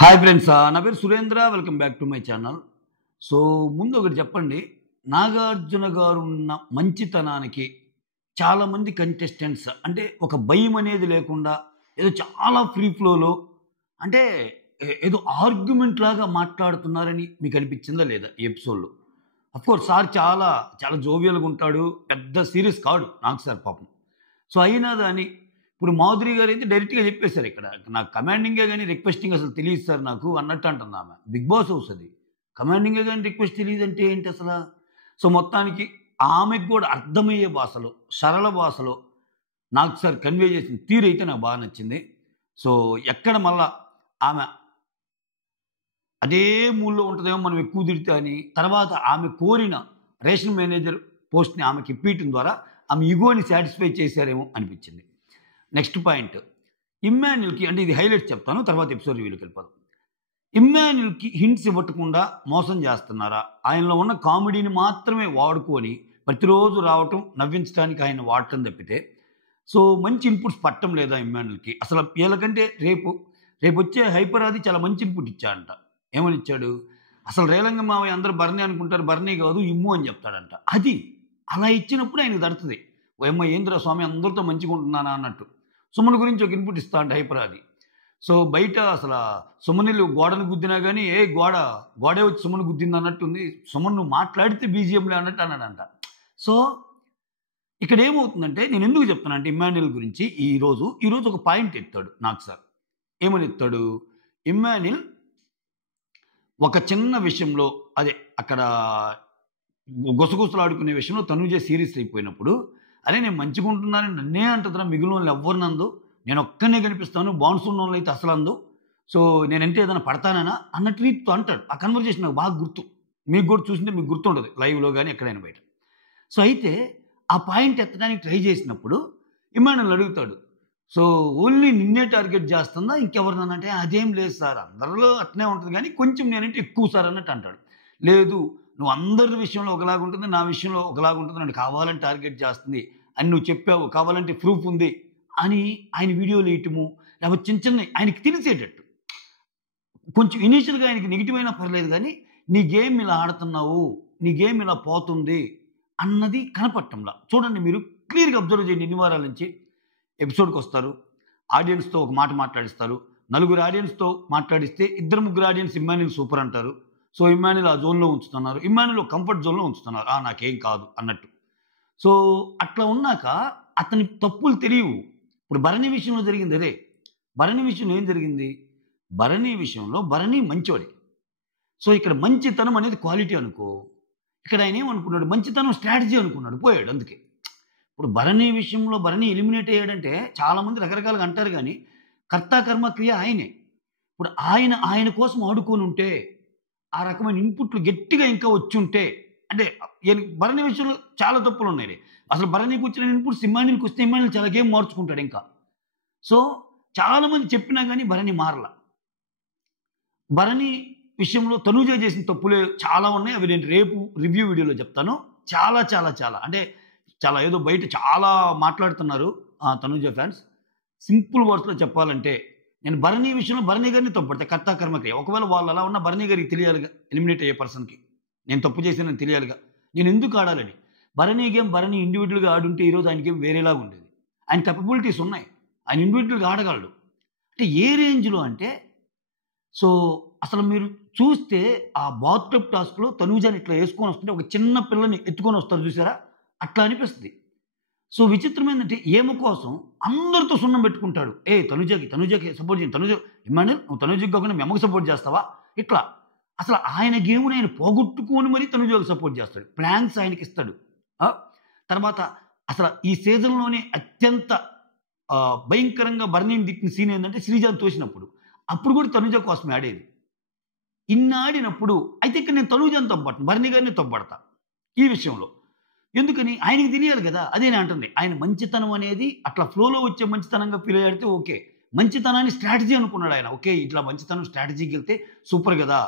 Hi friends, నా పేరు Surendra. Welcome back to my channel. So ముందు ఒకటి చెప్పండి, నాగార్జున గారు ఉన్న మంచితనానికి చాలామంది కంటెస్టెంట్స్ అంటే ఒక భయం అనేది లేకుండా ఏదో చాలా ఫ్రీ ఫ్లోలో అంటే ఏదో ఆర్గ్యుమెంట్ లాగా మాట్లాడుతున్నారని మీకు అనిపించిందా లేదా ఈ ఎపిసోడ్లో? అఫ్కోర్స్ సార్ చాలా చాలా జోవియల్గా ఉంటాడు, పెద్ద సీరియస్ కాడు నాకు సార్ పాపం. సో అయినా దాని ఇప్పుడు మాధురి గారు అయితే డైరెక్ట్గా చెప్పేశారు, ఇక్కడ నాకు కమాండింగే కానీ రిక్వెస్టింగ్ అసలు తెలియదు సార్ నాకు అన్నట్టు అంటుంది ఆమె. బిగ్ బాస్ హౌస్ అది, కమాండింగే కానీ రిక్వెస్ట్ తెలియదు అంటే ఏంటి అసలు? సో మొత్తానికి ఆమెకు కూడా అర్థమయ్యే భాషలో, సరళ భాషలో నాకు సార్ కన్వే చేసిన తీరు అయితే నాకు బాగా నచ్చింది. సో ఎక్కడ మళ్ళా ఆమె అదే మూడ్లో ఉంటుందేమో మనం ఎక్కువ తిడితే అని, తర్వాత ఆమె కోరిన రేషన్ మేనేజర్ పోస్ట్ని ఆమెకి ఇప్పించడం ద్వారా ఆమె ఈగోని సాటిస్ఫై చేశారేమో అనిపించింది. నెక్స్ట్ పాయింట్, ఇమ్మాన్యుల్కి అంటే ఇది హైలైట్స్ చెప్తాను, తర్వాత ఎపిసోడ్ రివ్యూలోకి వెళ్ళిపోదాం. ఇమ్మాన్యుల్కి హింట్స్ ఇవ్వకుండా మోసం చేస్తున్నారా? ఆయనలో ఉన్న కామెడీని మాత్రమే వాడుకొని ప్రతిరోజు రావటం, నవ్వించడానికి ఆయన వాడటం తప్పితే సో మంచి ఇన్పుట్స్ పట్టడం లేదా ఇమ్మాన్యుల్కి? అసలు వీళ్ళకంటే రేపు వచ్చే హైపర్ అది చాలా మంచి ఇన్పుట్ ఇచ్చాడంట. ఏమని ఇచ్చాడు? అసలు రేలంగ మావయ్య అందరూ బర్నీ అనుకుంటారు, బర్నీ కాదు ఇమ్ము అని చెప్తాడంట. అది అలా ఇచ్చినప్పుడు ఆయనకు దడుతుంది, ఓయమ్మ ఏంద్ర స్వామి అందరితో మంచిగా ఉంటున్నానా అన్నట్టు. సుమన్ గురించి ఒక ఇన్పుట్ ఇస్తా అంటే హైపర్ అది. సో బయట అసలు సుమనిలు గోడను గుద్దినా కానీ గోడే వచ్చి సుమన్ గుద్దింది అన్నట్టు ఉంది. సుమన్ నువ్వు మాట్లాడితే బీజిఎంలే అన్నట్టు అన్నాడంట. సో ఇక్కడ ఏమవుతుందంటే, నేను ఎందుకు చెప్తాను అంటే ఇమ్మాన్యుల్ గురించి ఈరోజు ఒక పాయింట్ ఎత్తాడు నాకు సార్. ఏమని ఎత్తాడు? ఇమ్మాన్యుల్ ఒక చిన్న విషయంలో, అదే అక్కడ గుసగుసలు ఆడుకునే విషయంలో తనుజ సీరియస్ అయిపోయినప్పుడు, అరే నేను మంచిగా ఉంటున్నానని నన్నే అంటుందిరా, మిగిలిన వాళ్ళు ఎవ్వరు నందు, నేను ఒక్కనే కనిపిస్తాను, బాన్స్ ఉన్న వాళ్ళు అయితే అసలు అందు, సో నేనంటే ఏదైనా పడతానా అన్నట్టు రీతితో అంటాడు. ఆ కన్వర్జేషన్ నాకు బాగా గుర్తు, మీకు కూడా చూసింటే మీకు గుర్తుండదు లైవ్లో కానీ ఎక్కడైనా బయట. సో అయితే ఆ పాయింట్ ఎత్తడానికి ట్రై చేసినప్పుడు ఇమ్మాన్యుల్ అడుగుతాడు, సో ఓన్లీ నిన్నే టార్గెట్ చేస్తుందా ఇంకెవరినన్నా అంటే, అదేం లేదు సార్, అందరిలో అట్నే ఉంటుంది కానీ కొంచెం నేనంటే ఎక్కువ సార్ అన్నట్టు అంటాడు. లేదు నువ్వు అందరి విషయంలో ఒకలాగా ఉంటుంది, నా విషయంలో ఒకలాగా ఉంటుంది, నన్ను కావాలని టార్గెట్ చేస్తుంది అని నువ్వు చెప్పావు, కావాలంటే ప్రూఫ్ ఉంది అని ఆయన వీడియోలు వేయటము, లేకపోతే చిన్న చిన్న ఆయనకి తెలిసేటట్టు కొంచెం ఇనీషియల్గా ఆయనకి నెగిటివ్ అయినా పర్లేదు కానీ నీ గేమ్ ఇలా ఆడుతున్నావు, నీ గేమ్ ఇలా పోతుంది అన్నది కనపట్టంలా. చూడండి, మీరు క్లియర్గా అబ్జర్వ్ చేయండి. ఎన్ని వారాల నుంచి ఎపిసోడ్కి వస్తారు, ఆడియన్స్తో ఒక మాట మాట్లాడిస్తారు, నలుగురు ఆడియన్స్తో మాట్లాడిస్తే 2-3 ఆడియన్స్ ఇమ్మాన్యుల్ సూపర్ అంటారు. సో ఇమ్మాన్యుల్ ఆ జోన్లో ఉంచుతున్నారు, ఇమ్మాన్యుల్ కంఫర్ట్ జోన్లో ఉంచుతున్నారు, నాకేం కాదు అన్నట్టు. సో అట్లా ఉన్నాక అతని తప్పులు తెలియవు. ఇప్పుడు భరణి విషయంలో జరిగింది అదే. భరణి విషయంలో ఏం జరిగింది? భరణి విషయంలో భరణి మంచోడే. సో ఇక్కడ మంచితనం అనేది క్వాలిటీ అనుకో, ఇక్కడ ఆయన ఏమనుకున్నాడు, మంచితనం స్ట్రాటజీ అనుకున్నాడు, పోయాడు. అందుకే ఇప్పుడు భరణి విషయంలో భరణి ఎలిమినేట్ అయ్యాడంటే చాలామంది రకరకాలుగా అంటారు కానీ కర్త కర్మ క్రియ ఆయనే. ఇప్పుడు ఆయన కోసం ఆడుకొని ఉంటే, ఆ రకమైన ఇన్పుట్లు గట్టిగా ఇంకా వచ్చి ఉంటే, అంటే భరణి విషయంలో చాలా తప్పులు ఉన్నాయి. అసలు భరణికి వచ్చిన ఇన్పుట్స్ ఇమ్మాన్యుల్కి వస్తే ఇమ్మాన్యుల్ చాలా గేమ్ మార్చుకుంటాడు ఇంకా. సో చాలామంది చెప్పినా కానీ భరణి మారల. భరణి విషయంలో తనుజ చేసిన తప్పులే చాలా ఉన్నాయి, అవి నేను రేపు రివ్యూ వీడియోలో చెప్తాను. చాలా చాలా చాలా అంటే చాలా ఏదో బయట చాలా మాట్లాడుతున్నారు తనుజ ఫ్యాన్స్. సింపుల్ వర్డ్స్లో చెప్పాలంటే, నేను భరణి విషయంలో భరణి గారిని తప్పుపడతా, కర్త కర్మక్రియ. ఒకవేళ వాళ్ళు అలా ఉన్న భరణి గారికి తెలియాలిగా, ఎలిమినేట్ అయ్యే పర్సన్కి నేను తప్పు చేశానని తెలియాలిగా, నేను ఎందుకు ఆడాలని. భరణి గేమ్ భరణి ఇండివిజువల్గా ఆడుంటే ఈరోజు ఆయన గేమ్ వేరేలాగా ఉండేది. ఆయన కెపబిలిటీస్ ఉన్నాయి, ఆయన ఇండివిజువల్గా ఆడగలడు. అంటే ఏ రేంజ్లో అంటే, సో అసలు మీరు చూస్తే ఆ బాత్టబ్ టాస్క్లో తనూజాని ఇట్లా వేసుకొని వస్తుంటే ఒక చిన్న పిల్లని ఎత్తుకొని వస్తారు చూసారా, అట్లా అనిపిస్తుంది. సో విచిత్రం ఏంటంటే, ఏమ కోసం అందరితో సున్నం పెట్టుకుంటాడు. తనుజకి సపోర్ట్ చేయండి, తనుజ ఇమ్మాన్యుల్ నువ్వు తనుజకి కాకుండా మీ అమ్మకి సపోర్ట్ చేస్తావా, ఇట్లా అసలు ఆయన గేమ్ని ఆయన పోగొట్టుకొని మరీ తనుజకి సపోర్ట్ చేస్తాడు, ప్లాన్స్ ఆయనకి ఇస్తాడు. తర్వాత అసలు ఈ సీజన్లోనే అత్యంత భయంకరంగా బర్నీని దిక్కిన సీన్ ఏంటంటే, శ్రీజాన్ తోసినప్పుడు అప్పుడు కూడా తనుజ కోసమే ఆడేది. ఇన్ని ఆడినప్పుడు అయితే ఇక్కడ నేను తనుజాని తప్పబడతాను, బర్నీ గారిని తప్పబడతా ఈ విషయంలో. ఎందుకని? ఆయనకి తెలియాలి కదా. అదే నేను అంటుంది, ఆయన మంచితనం అనేది అట్లా ఫ్లోలో వచ్చే మంచితనంగా ఫీల్ అయ్యాడితే ఓకే. మంచితనాన్ని స్ట్రాటజీ అనుకున్నాడు ఆయన. ఓకే, ఇట్లా మంచితనం స్ట్రాటజీకి వెళ్తే సూపర్ కదా,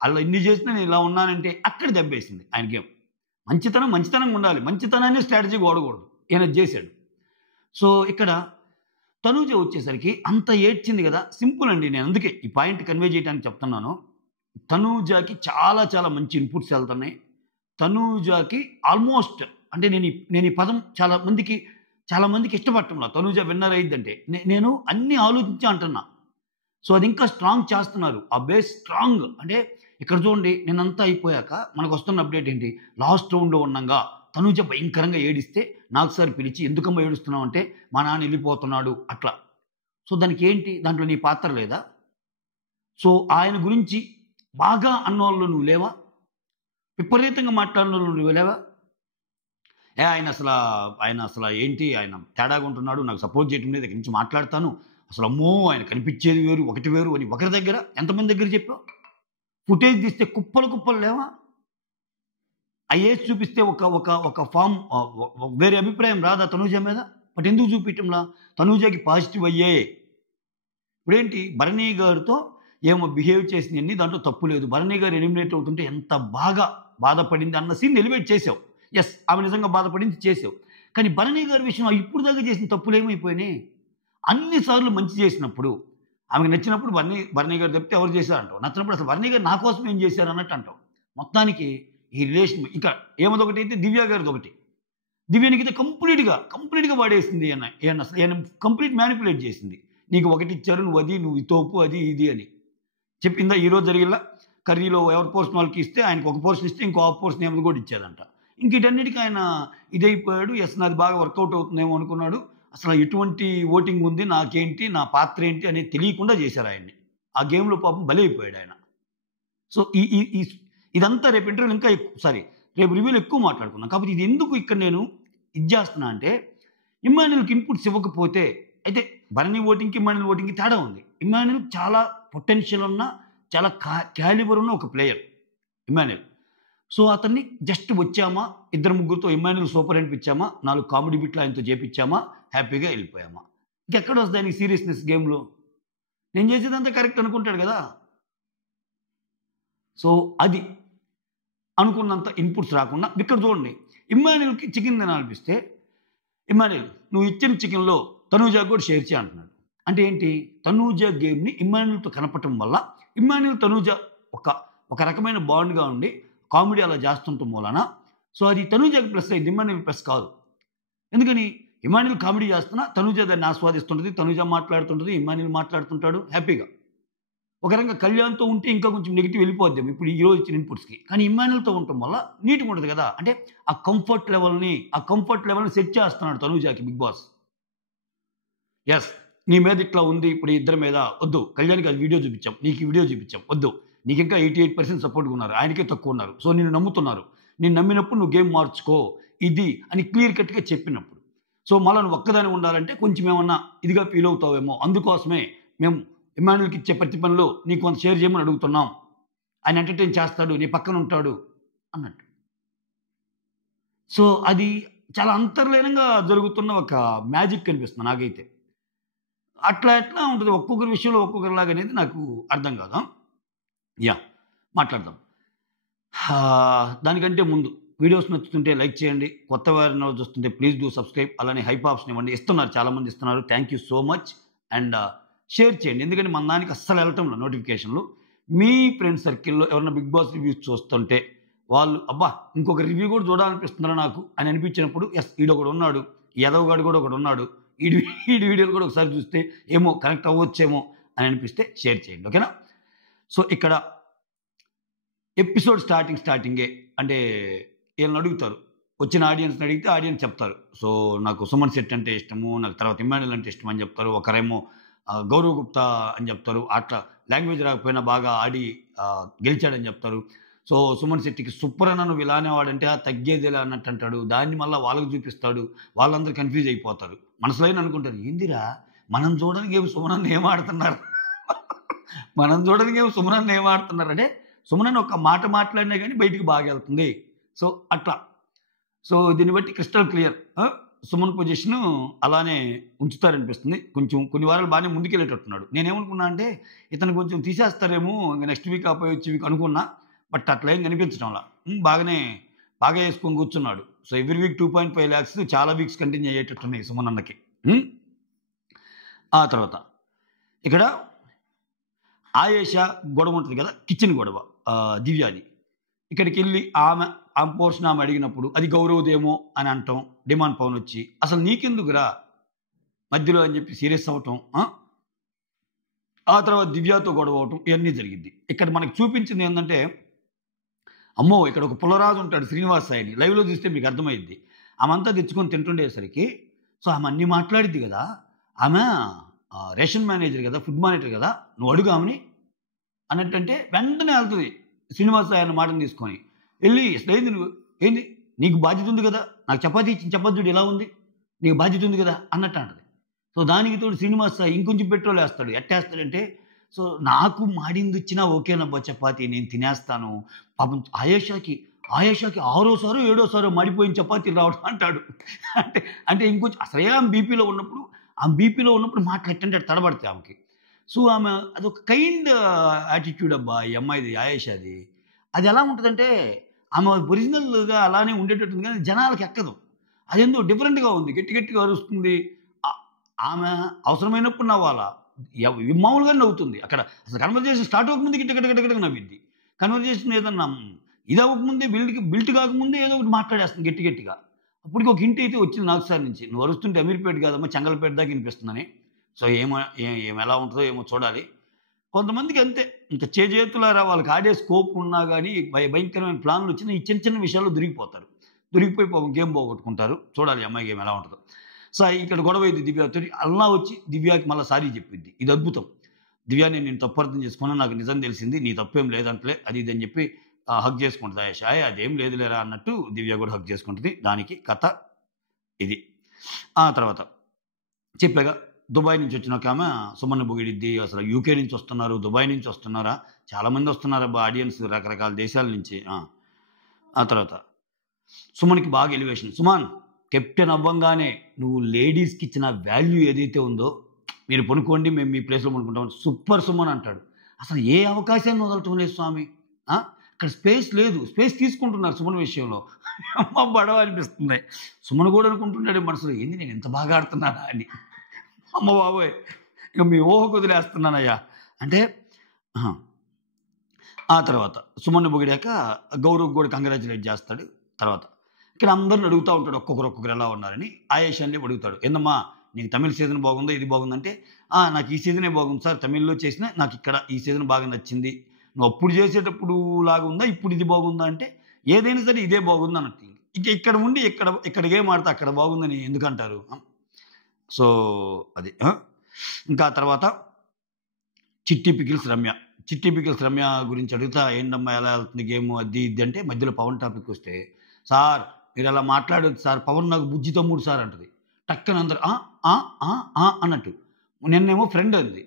అలా ఇన్ని చేసినా నేను ఇలా ఉన్నానంటే అక్కడ దెబ్బేసింది ఆయన గేమ్. మంచితనంగా ఉండాలి, మంచితనాన్ని స్ట్రాటజీకి వాడకూడదు, ఈయన చేశాడు. సో ఇక్కడ తనూజ వచ్చేసరికి అంత ఏడ్చింది కదా, సింపుల్ అండి. నేను అందుకే ఈ పాయింట్ కన్వే చేయడానికి చెప్తున్నాను. తనూజకి చాలా చాలా మంచి ఇన్పుట్స్ వెళ్తున్నాయి. తనూజకి ఆల్మోస్ట్ అంటే నేను ఈ పదం చాలా మందికి ఇష్టపడటంలా. తనూజ విన్నర్ అయ్యిద్దంటే నేను అన్నీ ఆలోచించి అంటున్నా. సో అది ఇంకా స్ట్రాంగ్ చేస్తున్నారు. ఆ బేస్ స్ట్రాంగ్ అంటే ఇక్కడ చూడండి, నిన్నంతా అయిపోయాక మనకు వస్తున్న అప్డేట్ ఏంటి, లాస్ట్ రౌండ్లో ఉండంగా తనూజ భయంకరంగా ఏడిస్తే నాకు సార్ పిలిచి ఎందుకమ్మా ఏడుస్తున్నావు అంటే మా నాన్న వెళ్ళిపోతున్నాడు అట్లా. సో దానికి ఏంటి, దాంట్లో నీ పాత్ర లేదా? సో ఆయన గురించి బాగా అన్నోళ్ళు నువ్వు లేవా? విపరీతంగా మాట్లాడిన వాళ్ళు నువ్వు లేవా? ఆయన అసలు ఏంటి, ఆయన తేడాగా ఉంటున్నాడు, నాకు సపోర్ట్ చేయటం లేదు, ఇక్కడి నుంచి మాట్లాడతాను, అసలు అమ్మో ఆయన కనిపించేది వేరు ఒకటి వేరు అని ఒకరి దగ్గర ఎంతమంది దగ్గర చెప్పావు? ఫుటేజ్ తీస్తే కుప్పలు లేవా? ఐఏఎస్ చూపిస్తే ఒక ఫామ్ వేరే అభిప్రాయం రాదా తనూజ మీద? బట్ ఎందుకు చూపించంలా? తనూజకి పాజిటివ్ అయ్యే. ఇప్పుడేంటి, భరణి గారితో ఏమో బిహేవ్ చేసినవన్నీ దాంట్లో తప్పు లేదు. భరణి గారు ఎలిమినేట్ అవుతుంటే ఎంత బాగా బాధపడింది అన్న సీన్ ఎలివేట్ చేసావు. ఎస్, ఆమె నిజంగా బాధపడింది చేసావు. కానీ భరణి గారి విషయం ఇప్పుడు దాకా చేసిన తప్పులు ఏమైపోయినాయి? అన్నిసార్లు మంచి చేసినప్పుడు, ఆమెకు నచ్చినప్పుడు భరణి గారు చెప్తే ఎవరు చేశారంటావు, నచ్చినప్పుడు అసలు భరణి గారు నా కోసం ఏం చేశారు అన్నట్టు అంటావు. మొత్తానికి ఈ రిలేషన్ ఇంకా ఏమదొకటి అయితే దివ్య గారిది ఒకటి. దివ్యానికైతే కంప్లీట్గా వాడేసింది అసలు కంప్లీట్ మ్యానిపులేట్ చేసింది. నీకు ఒకటి ఇచ్చారు, నువ్వు ఈ తోపు అది ఇది అని చెప్పిందా. ఈరోజు జరిగిలా కర్రీలో ఎవరి పోర్షన్ వాళ్ళకి ఇస్తే ఆయనకు ఒక పోర్షన్ ఇస్తే ఇంకో హాఫ్ పోర్షన్ ఏమైనా కూడా ఇచ్చేదంట. ఇంక వీటన్నిటికీ ఆయన ఇదైపోయాడు. ఎస్, నాది బాగా వర్కౌట్ అవుతుందేమో అనుకున్నాడు. అసలు ఎటువంటి ఓటింగ్ ఉంది, నాకేంటి, నా పాత్ర ఏంటి అనేది తెలియకుండా చేశారు ఆయన్ని. ఆ గేమ్లో పాపం బలైపోయాడు ఆయన. సో ఇదంతా రేపు ఇంటర్వ్యూలు ఇంకా రేపు రివ్యూలు ఎక్కువ మాట్లాడుకున్నాం. కాబట్టి ఇది ఎందుకు ఇక్కడ నేను ఇది చేస్తున్నా అంటే, ఇమ్మాన్యుల్కి ఇన్పుట్స్ ఇవ్వకపోతే, అయితే భరణి ఓటింగ్కి ఇమ్మాన్యుల్ ఓటింగ్కి తేడా ఉంది. ఇమ్మాన్యుల్ చాలా పొటెన్షియల్ ఉన్న, చాలా క్యాలిబర్ ఉన్న ఒక ప్లేయర్ ఇమ్మాన్యుల్. సో అతన్ని జస్ట్ వచ్చామా, ఇద్దరు ముగ్గురితో ఇమ్మాన్యుల్ సూపర్ అనిపించామా, 4 కామెడీ బిట్లు ఆయనతో చేపించామా, హ్యాపీగా వెళ్ళిపోయామా. ఇంకెక్కడ వస్తుంది ఆయనకి సీరియస్నెస్ గేమ్లో? నేను చేసేదంతా కరెక్ట్ అనుకుంటాడు కదా. సో అది అనుకున్నంత ఇన్పుట్స్ రాకుండా ఇక్కడ చూడండి, ఇమ్మాన్యుల్కి చికెన్ తినాలనిపిస్తే ఇమ్మాన్యుల్ నువ్వు ఇచ్చిన చికెన్లో తనూజా కూడా షేర్ చేయ అంటున్నాడు. అంటే ఏంటి, తనూజా గేమ్ని ఇమ్మాన్యుల్తో కనపడటం వల్ల ఇమ్మాన్యుల్ తనూజా ఒక రకమైన బాండ్గా ఉండి కామెడీ అలా చేస్తుంటాం మూలన. సో అది తనూజాకి ప్లస్ అయింది, ఇమ్మాన్యుల్ ప్లస్ కాదు. ఎందుకని, ఇమ్మాన్యుల్ కామెడీ చేస్తున్నా తనూజా దాన్ని ఆస్వాదిస్తుంటుంది, తనూజా మాట్లాడుతుంటుంది, ఇమ్మాన్యుల్ మాట్లాడుతుంటాడు హ్యాపీగా. ఒక రకంగా కళ్యాణ్తో ఉంటే ఇంకా కొంచెం నెగిటివ్ వెళ్ళిపోద్దాం ఇప్పుడు ఈ రోజు ఇచ్చిన ఇన్పుట్స్కి. కానీ ఇమ్మాన్యుల్తో ఉండటం వల్ల నీట్గా ఉంటుంది కదా. అంటే ఆ కంఫర్ట్ లెవెల్ని సెట్ చేస్తున్నాడు తనూజాకి బిగ్ బాస్. ఎస్, నీ మీద ఇట్లా ఉంది, ఇప్పుడు ఇద్దరి మీద వద్దు, కళ్యాణ్కి అది వీడియో చూపించాం, నీకు ఈ వీడియో చూపించాం, వద్దు, నీకు ఇంకా 88% సపోర్ట్గా ఉన్నారు, ఆయనకే తక్కువ ఉన్నారు, సో నిన్ను నమ్ముతున్నారు, నేను నమ్మినప్పుడు నువ్వు గేమ్ మార్చుకో ఇది అని క్లియర్ కట్గా చెప్పినప్పుడు, సో మళ్ళీ నువ్వు ఒక్కదాని ఉండాలంటే కొంచెం ఏమన్నా ఇదిగా ఫీల్ అవుతావేమో, అందుకోసమే మేము ఇమ్మాన్యుల్కి ఇచ్చే ప్రతి పనిలో నీకు కొంత షేర్ చేయమని అడుగుతున్నాం, ఆయన ఎంటర్టైన్ చేస్తాడు, నీ పక్కన ఉంటాడు అన్నట్టు. సో అది చాలా అంతర్లీనంగా జరుగుతున్న ఒక మ్యాజిక్ కనిపిస్తుంది నాకైతే. అట్లా ఉంటుంది ఒక్కొక్కరి విషయంలో ఒక్కొక్కరిలాగా అనేది నాకు అర్థం కాదు. మాట్లాడదాం. దానికంటే ముందు వీడియోస్ నచ్చుతుంటే లైక్ చేయండి, కొత్త వారిని చూస్తుంటే ప్లీజ్ డూ సబ్స్క్రైబ్, అలానే హైప్ ఆప్షన్ ఇవ్వండి, ఇస్తున్నారు చాలామంది ఇస్తున్నారు, thank you so much. And share చేయండి, ఎందుకంటే మన దానికి అస్సలు వెళ్ళటంలో నోటిఫికేషన్లు. మీ ఫ్రెండ్ సర్కిల్లో ఎవరైనా బిగ్ బాస్ రివ్యూస్ చూస్తుంటే వాళ్ళు అబ్బా ఇంకొక రివ్యూ కూడా చూడాలనిపిస్తున్నారా నాకు అని అనిపించినప్పుడు, ఎస్ ఈడొకడు ఉన్నాడు, యదవగాడు కూడా ఒకడు ఉన్నాడు, ఈ వీడియోలు కూడా ఒకసారి చూస్తే ఏమో కనెక్ట్ అవ్వచ్చేమో అని అనిపిస్తే షేర్ చేయండి, ఓకేనా. సో ఇక్కడ ఎపిసోడ్ స్టార్టింగే అంటే వీళ్ళని అడుగుతారు, వచ్చిన ఆడియన్స్ని అడిగితే ఆడియన్స్ చెప్తారు, సో నాకు సుమన్ శెట్టి అంటే ఇష్టము, నాకు తర్వాత ఇమ్మాన్యుల్ అంటే ఇష్టం అని చెప్తారు, ఒకరేమో గౌరవ్ గుప్తా అని చెప్తారు, అట్లా లాంగ్వేజ్ రాకపోయినా బాగా ఆడి గెలిచాడని చెప్తారు. సో సుమన్ శెట్టికి సూపర్ అన్న నువ్వు ఇలానే వాడంటే తగ్గేదేలా అన్నట్టు అంటాడు, దాన్ని మళ్ళీ వాళ్ళకి చూపిస్తాడు, వాళ్ళందరూ కన్ఫ్యూజ్ అయిపోతారు, మనసులో అనుకుంటారు ఏందిరా మనం చూడడానికి ఏమి సుమనన్న ఏం ఆడుతున్నారు అంటే సుమనన్న ఒక మాట మాట్లాడినా కానీ బయటికి బాగా వెళ్తుంది. సో అట్లా, సో దీన్ని బట్టి క్రిస్టల్ క్లియర్ సుమన్ పొజిషను అలానే ఉంచుతారనిపిస్తుంది. కొన్ని వారాలు బాగానే ముందుకెళ్ళేటట్టున్నాడు. నేనేమనుకున్నా అంటే ఇతను కొంచెం తీసేస్తారేమో ఇంకా నెక్స్ట్ వీక్ వచ్చే వీక్ అనుకున్నా, బట్ అట్లా ఏం కనిపించడంలా బాగా వేసుకొని కూర్చున్నాడు. సో ఎవ్రీ వీక్ 2.5 lakhs చాలా వీక్స్ కంటిన్యూ అయ్యేటట్టున్నాయి సుమన్ అన్నకి. ఆ తర్వాత ఇక్కడ ఆయేషా గొడవ ఉంటుంది కదా, కిచెన్ గొడవ దివ్యాది. ఇక్కడికి వెళ్ళి ఆమె పోర్షన్ ఆమె అడిగినప్పుడు అది గౌరవదేమో అని అంటాం. డిమాండ్ పవన్ వచ్చి అసలు నీకెందుకురా మధ్యలో అని చెప్పి సీరియస్ అవ్వటం. ఆ తర్వాత దివ్యతో గొడవ అవటం ఇవన్నీ జరిగింది. ఇక్కడ మనకు చూపించింది ఏంటంటే, అమ్మో ఇక్కడ ఒక పుల్లరాజు ఉంటాడు శ్రీనివాస్ సాయిని, లైవ్లో చూస్తే మీకు అర్థమైంది. ఆమె అంతా తెచ్చుకొని తింటుండేసరికి సో ఆమె అన్నీ మాట్లాడిద్ది కదా, ఆమె రేషన్ మేనేజర్ కదా, ఫుడ్ మేనేజర్ కదా, నువ్వు అడుగు ఆమెని అన్నట్టంటే వెంటనే వెళ్తుంది శ్రీనివాస్ సాయి అన్న మాటను తీసుకొని వెళ్ళి, ఏంది నువ్వు, ఏంది నీకు బాధ్యత ఉంది కదా, నాకు చపాతీ ఇచ్చిన చపాతీ చూడు ఎలా ఉంది, నీకు బాధ్యత ఉంది కదా అన్నట్టు అంటది. సో దానికి తోడు శ్రీనివాస్ సాయి ఇంకొంచెం పెట్రోల్ వేస్తాడు. ఎట్టేస్తాడంటే, సో నాకు మాడింది వచ్చినా ఓకేనబ్బా చపాతీ నేను తినేస్తాను, పాపం ఆయేషాకి 6సారో 7సారో మాడిపోయిన చపాతీలు రావడం అంటాడు. అంటే అంటే ఇంకొంచెం అసలే ఆమె బీపీలో ఉన్నప్పుడు మాట్లాడటంటే తడబడతాయి ఆమెకి. సో ఆమె అదొక కైండ్ యాటిట్యూడ్ అబ్బా ఈ అమ్మాయిది, ఆయేషాది. అది ఎలా ఉంటుందంటే ఆమె ఒరిజినల్గా అలానే ఉండేటట్టుంది కానీ జనాలకు ఎక్కదు. అదేందో డిఫరెంట్గా ఉంది, గట్టిగా అరుస్తుంది. ఆమె అవసరమైనప్పుడు నవ్వాలా, మామూలుగానే నవ్వుతుంది. అక్కడ అసలు కన్వర్జేషన్ స్టార్ట్ అవ్వకముందు గిట్టగట్టగట్టగా నవ్విద్ది. కన్వర్జేషన్ ఏదన్నా ఇది అవ్వకముందే బిల్ట్ కాకముందే ఏదో ఒకటి మాట్లాడేస్తుంది గట్టిగా. అప్పటికి ఒక ఇంటి అయితే వచ్చింది నాకు సార్ నుంచి, నువ్వు అరుస్తుంటే అమీర్పేట కాదమ్మా చెంగల్పేట దాకా వినిపిస్తుందని. సో ఏమో ఎలా ఉంటుందో ఏమో చూడాలి. కొంతమందికి అంతే, ఇంకా చేతులారా వాళ్ళకి ఆడే స్కోప్ ఉన్నా కానీ భయంకరమైన ప్లాన్లు వచ్చినా ఈ చిన్న విషయాల్లో దొరికిపోయి పాపం గేమ్ పోగొట్టుకుంటారు. చూడాలి అమ్మాయి గేమ్ ఎలా ఉంటుందో. సో ఇక్కడ గొడవ అయింది దివ్యతో. అల్లా వచ్చి దివ్యాకి మళ్ళీ సారీ చెప్పింది. ఇది అద్భుతం. దివ్య నేను తప్పు అర్థం చేసుకున్నా, నాకు నిజం తెలిసింది, నీ తప్పేం లేదంటలే అది ఇది అని చెప్పి హక్ చేసుకుంటుంది ఆయేషా. అదేం లేదులేరా అన్నట్టు దివ్య కూడా హక్ చేసుకుంటుంది. దానికి కథ ఇది. ఆ తర్వాత చెప్పాగా దుబాయ్ నుంచి వచ్చిన ఒక ఆమె సుమన్ పొగిడిద్ది. అసలు యూకే నుంచి వస్తున్నారు, దుబాయ్ నుంచి వస్తున్నారా, చాలామంది వస్తున్నారు అబ్బా ఆడియన్స్ రకరకాల దేశాల నుంచి. ఆ తర్వాత సుమన్కి బాగా ఎలివేషన్. సుమన్ కెప్టెన్ అవ్వంగానే నువ్వు లేడీస్కి ఇచ్చిన వాల్యూ ఏదైతే ఉందో, మీరు పనుకోండి మేము మీ ప్లేస్లో పనుకుంటాం, సూపర్ సుమన్ అంటాడు. అసలు ఏ అవకాశాన్ని వదలటం లేదు స్వామి. ఇక్కడ స్పేస్ లేదు, స్పేస్ తీసుకుంటున్నారు సుమన్ విషయంలో. అమ్మ బడవ అనిపిస్తుంది. సుమన్ కూడా అనుకుంటున్నాడు మనసులో, ఏంది నేను ఎంత బాగా ఆడుతున్నానా అని. అమ్మ బాబోయ్ ఇక మీ ఊహకు వదిలేస్తున్నానయ్యా అంటే. ఆ తర్వాత సుమన్ పొగిడాక గౌరవ్ కూడా కంగ్రాచులేట్ చేస్తాడు. తర్వాత ఇక్కడ అందరిని అడుగుతూ ఉంటాడు ఒక్కొక్కరు ఎలా ఉన్నారని. ఆయేషాన్ని అడుగుతాడు, ఏందమ్మా నీకు తమిళ సీజన్ బాగుందో ఇది బాగుందంటే, నాకు ఈ సీజనే బాగుంది సార్, తమిళ్లో చేసిన నాకు ఇక్కడ ఈ సీజన్ బాగా నచ్చింది, నువ్వు అప్పుడు చేసేటప్పుడు లాగా ఉందా ఇప్పుడు ఇది బాగుందా అంటే, ఏదైనా సరే ఇదే బాగుంది అన్నట్టు. ఇక్కడ ఉండి ఇక్కడ ఏం ఆడితే అక్కడ బాగుందని ఎందుకంటారు. సో అది. ఇంకా తర్వాత చిట్టి పికిల్స్ రమ్య గురించి అడుగుతా, ఏంటమ్మా ఎలా వెళ్తుంది గేమ్ అది ఇది అంటే, మధ్యలో పవన్ టాపిక్ వస్తే, సార్ మీరు అలా మాట్లాడొద్దు సార్, పవన్ నాకు బుజ్జి తమ్ముడు సార్ అంటది. టక్కన అందరు అన్నట్టు. నిన్నేమో ఫ్రెండ్ అంది.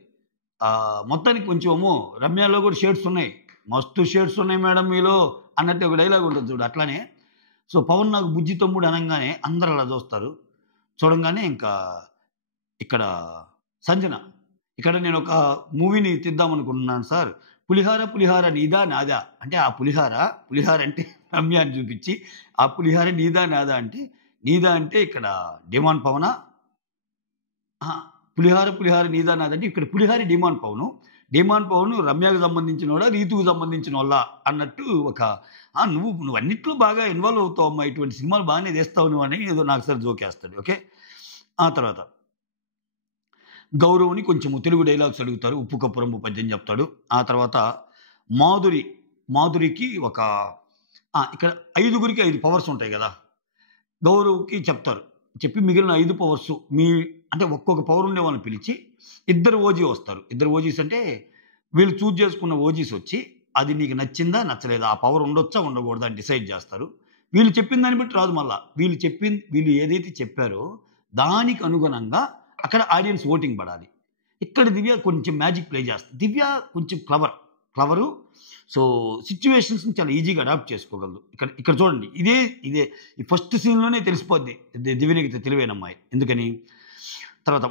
మొత్తానికి కొంచెమేమో రమ్యలో కూడా షేడ్స్ ఉన్నాయి, మస్తు షేడ్స్ ఉన్నాయి మేడం మీలో అన్నట్టు ఒక డైలాగ్ ఉంటుంది చూడు, అట్లానే. సో పవన్ నాకు బుజ్జి తమ్ముడు అనగానే అందరు అలా చూస్తారు. చూడంగానే ఇంకా ఇక్కడ సంజన, ఇక్కడ నేను ఒక మూవీని తీద్దామనుకుంటున్నాను సార్, పులిహార నీదా నాదా అంటే, ఆ పులిహార అంటే రమ్య అని చూపించి, ఆ పులిహార నీదా నాదా అంటే, నీదా అంటే ఇక్కడ డిమాండ్ పవనా, పులిహార నీదా నాదా అంటే ఇక్కడ పులిహార డిమాండ్ పవను రమ్యకు సంబంధించిన వాళ్ళ రీతుకు సంబంధించిన వాళ్ళ అన్నట్టు ఒక నువ్వు అన్నిట్లో బాగా ఇన్వాల్వ్ అవుతావు అమ్మా, ఇటువంటి సినిమాలు బాగానే చేస్తావు నువ్వు అని ఏదో నాకు సార్ జోకేస్తాడు. ఓకే. ఆ తర్వాత గౌరవ్ని కొంచెము తెలుగు డైలాగ్స్ అడుగుతారు, ఉప్పు కప్పురంపు పద్యం చెప్తాడు. ఆ తర్వాత మాధురికి ఒక ఇక్కడ 5గురికి 5 పవర్స్ ఉంటాయి కదా, గౌరవ్కి చెప్తారు. చెప్పి మిగిలిన 5 పవర్స్ అంటే ఒక్కొక్క పవర్ ఉండే వాళ్ళని పిలిచి 2 ఓజీ వస్తారు. 2 ఓజీస్ అంటే వీళ్ళు చూజ్ చేసుకున్న ఓజీస్ వచ్చి, అది నీకు నచ్చిందా నచ్చలేదా, ఆ పవర్ ఉండొచ్చా ఉండకూడదా అని డిసైడ్ చేస్తారు. వీళ్ళు చెప్పిన దాన్ని బట్టి రాదు, మళ్ళా వీళ్ళు ఏదైతే చెప్పారో దానికి అనుగుణంగా అక్కడ ఆడియన్స్ ఓటింగ్ పడాలి. ఇక్కడ దివ్య కొంచెం మ్యాజిక్ ప్లే చేస్తుంది. దివ్య కొంచెం క్లవరు. సో సిచ్యువేషన్స్ని చాలా ఈజీగా అడాప్ట్ చేసుకోగలదు. ఇక్కడ చూడండి, ఇదే ఈ ఫస్ట్ సీన్లోనే తెలిసిపోద్ది దివ్యకి తెలివైన అమ్మాయి. ఎందుకని తర్వాత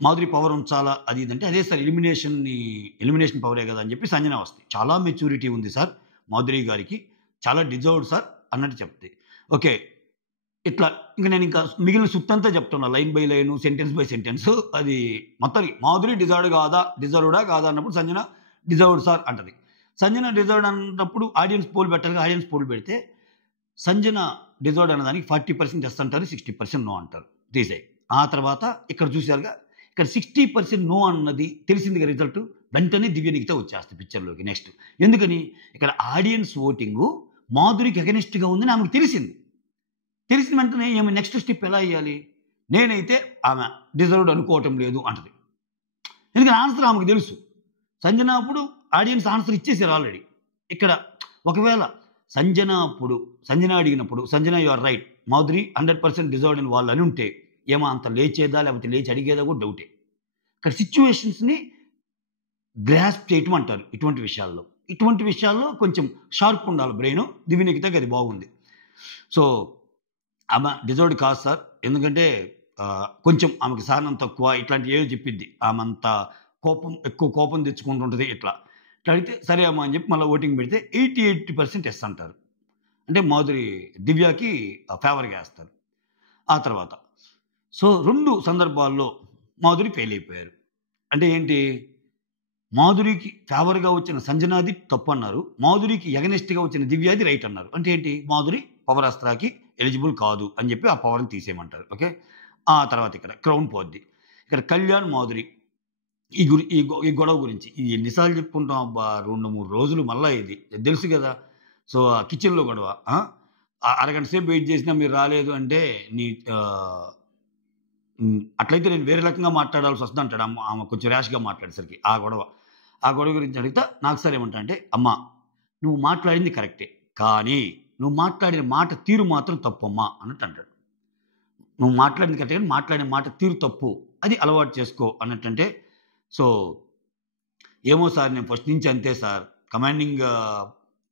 మాధురి పవర్ ఉంచాలా అది ఇదంటే, అదే సార్ ఎలిమినేషన్ పవరే కదా అని చెప్పి సంజన వస్తాయి. చాలా మెచ్యూరిటీ ఉంది సార్ మాధురి గారికి, చాలా డిజర్వ్డ్ సార్ అన్నట్టు చెప్తాయి. ఓకే. ఇట్లా ఇంక నేను ఇంకా మిగిలిన సుత్తంతా చెప్తున్నా line by line, sentence by sentence. అది మొత్తానికి మాధురి డిజర్వ్డా కాదా అన్నప్పుడు సంజన డిజర్వ్డ్ సార్ అంటది. సంజన డిజర్వ్డ్ అన్నప్పుడు ఆడియన్స్ పోల్ పెట్టాలి. ఆడియన్స్ పోల్ పెడితే సంజన డిజర్వ్డ్ అన్నదానికి 40% ఎస్ అంటారు, 60% నో అంటారు. తీసేయి. ఆ తర్వాత ఇక్కడ చూశారుగా, ఇక్కడ 60% నో అన్నది తెలిసిందిగా రిజల్ట్. వెంటనే దివ్యనికితో వచ్చేస్తుంది పిక్చర్లోకి నెక్స్ట్. ఎందుకని ఇక్కడ ఆడియన్స్ ఓటింగు మాధురికి అగెనిస్ట్గా ఉందని ఆమెకు తెలిసింది. తెలిసిన వెంటనే ఏమి నెక్స్ట్ స్టెప్ ఎలా వేయాలి? నేనైతే ఆమె డిజర్వ్డ్ అనుకోవటం లేదు అంటది. ఎందుకంటే ఆన్సర్ ఆమెకు తెలుసు. సంజన అప్పుడు ఆడియన్స్ ఆన్సర్ ఇచ్చేసారు ఆల్రెడీ. ఇక్కడ ఒకవేళ సంజన అడిగినప్పుడు Sanjana you are right, Madhuri 100% deserved అని వాళ్ళు అని ఉంటే ఏమో అంత లేచేదా లేకపోతే లేచి అడిగేదా కూడా డౌటే. ఇక్కడ సిచ్యువేషన్స్ని గ్రాస్ప్ చేయటం అంటారు ఇటువంటి విషయాల్లో కొంచెం షార్ప్ ఉండాలి బ్రెయిన్. దివ్యనికితకి అది బాగుంది. సో ఆమె డిజర్వ్డ్ కాదు సార్, ఎందుకంటే కొంచెం ఆమెకి సహనం తక్కువ, ఇట్లాంటివి ఏవో చెప్పిద్ది. ఆమె అంత ఎక్కువ కోపం తెచ్చుకుంటుంటుంది. ఇట్లా అడిగితే సరే అమ్మ అని చెప్పి మళ్ళీ ఓటింగ్ పెడితే 80% ఎస్ అంటారు. అంటే మాధురి దివ్యకి ఫేవర్గా వేస్తారు. ఆ తర్వాత సో 2 సందర్భాల్లో మాధురి ఫెయిల్ అయిపోయారు. అంటే ఏంటి, మాధురికి ఫేవర్గా వచ్చిన సంజనాది తప్పు అన్నారు, మాధురికి ఎగనెస్ట్గా వచ్చిన దివ్యాది రైట్ అన్నారు. అంటే ఏంటి, మాధురి పవర్ అస్త్రాకి ఎలిజిబుల్ కాదు అని చెప్పి ఆ పవర్ని తీసేయమంటారు. ఓకే. ఆ తర్వాత ఇక్కడ క్రౌన్ పోద్ది. ఇక్కడ కళ్యాణ్ మాధురి ఈ గొడవ గురించి ఇది ఎన్నిసార్లు చెప్పుకుంటాం అబ్బా, 2-3 రోజులు మళ్ళీ ఇది తెలుసు కదా. సో ఆ కిచెన్లో గొడవ, అరగంట సేపు వెయిట్ చేసినా మీరు రాలేదు అంటే అట్లయితే నేను వేరే రకంగా మాట్లాడాల్సి వస్తుంది అంటాడు. ఆమె కొంచెం ర్యాష్గా మాట్లాడేసరికి ఆ గొడవ గురించి అడిగితే నాకు సార్ ఏమంటా అంటే, అమ్మ నువ్వు మాట్లాడింది కరెక్టే, కానీ నువ్వు మాట్లాడిన మాట తీరు మాత్రం తప్పు అమ్మా అన్నట్టు అంటాడు. నువ్వు మాట్లాడింది కరెక్టే కానీ మాట్లాడిన మాట తీరు తప్పు, అది అలవాటు చేసుకో అన్నట్టంటే. సో ఏమో సార్ నేను ఫస్ట్ నుంచి అంతే సార్, కమాండింగ్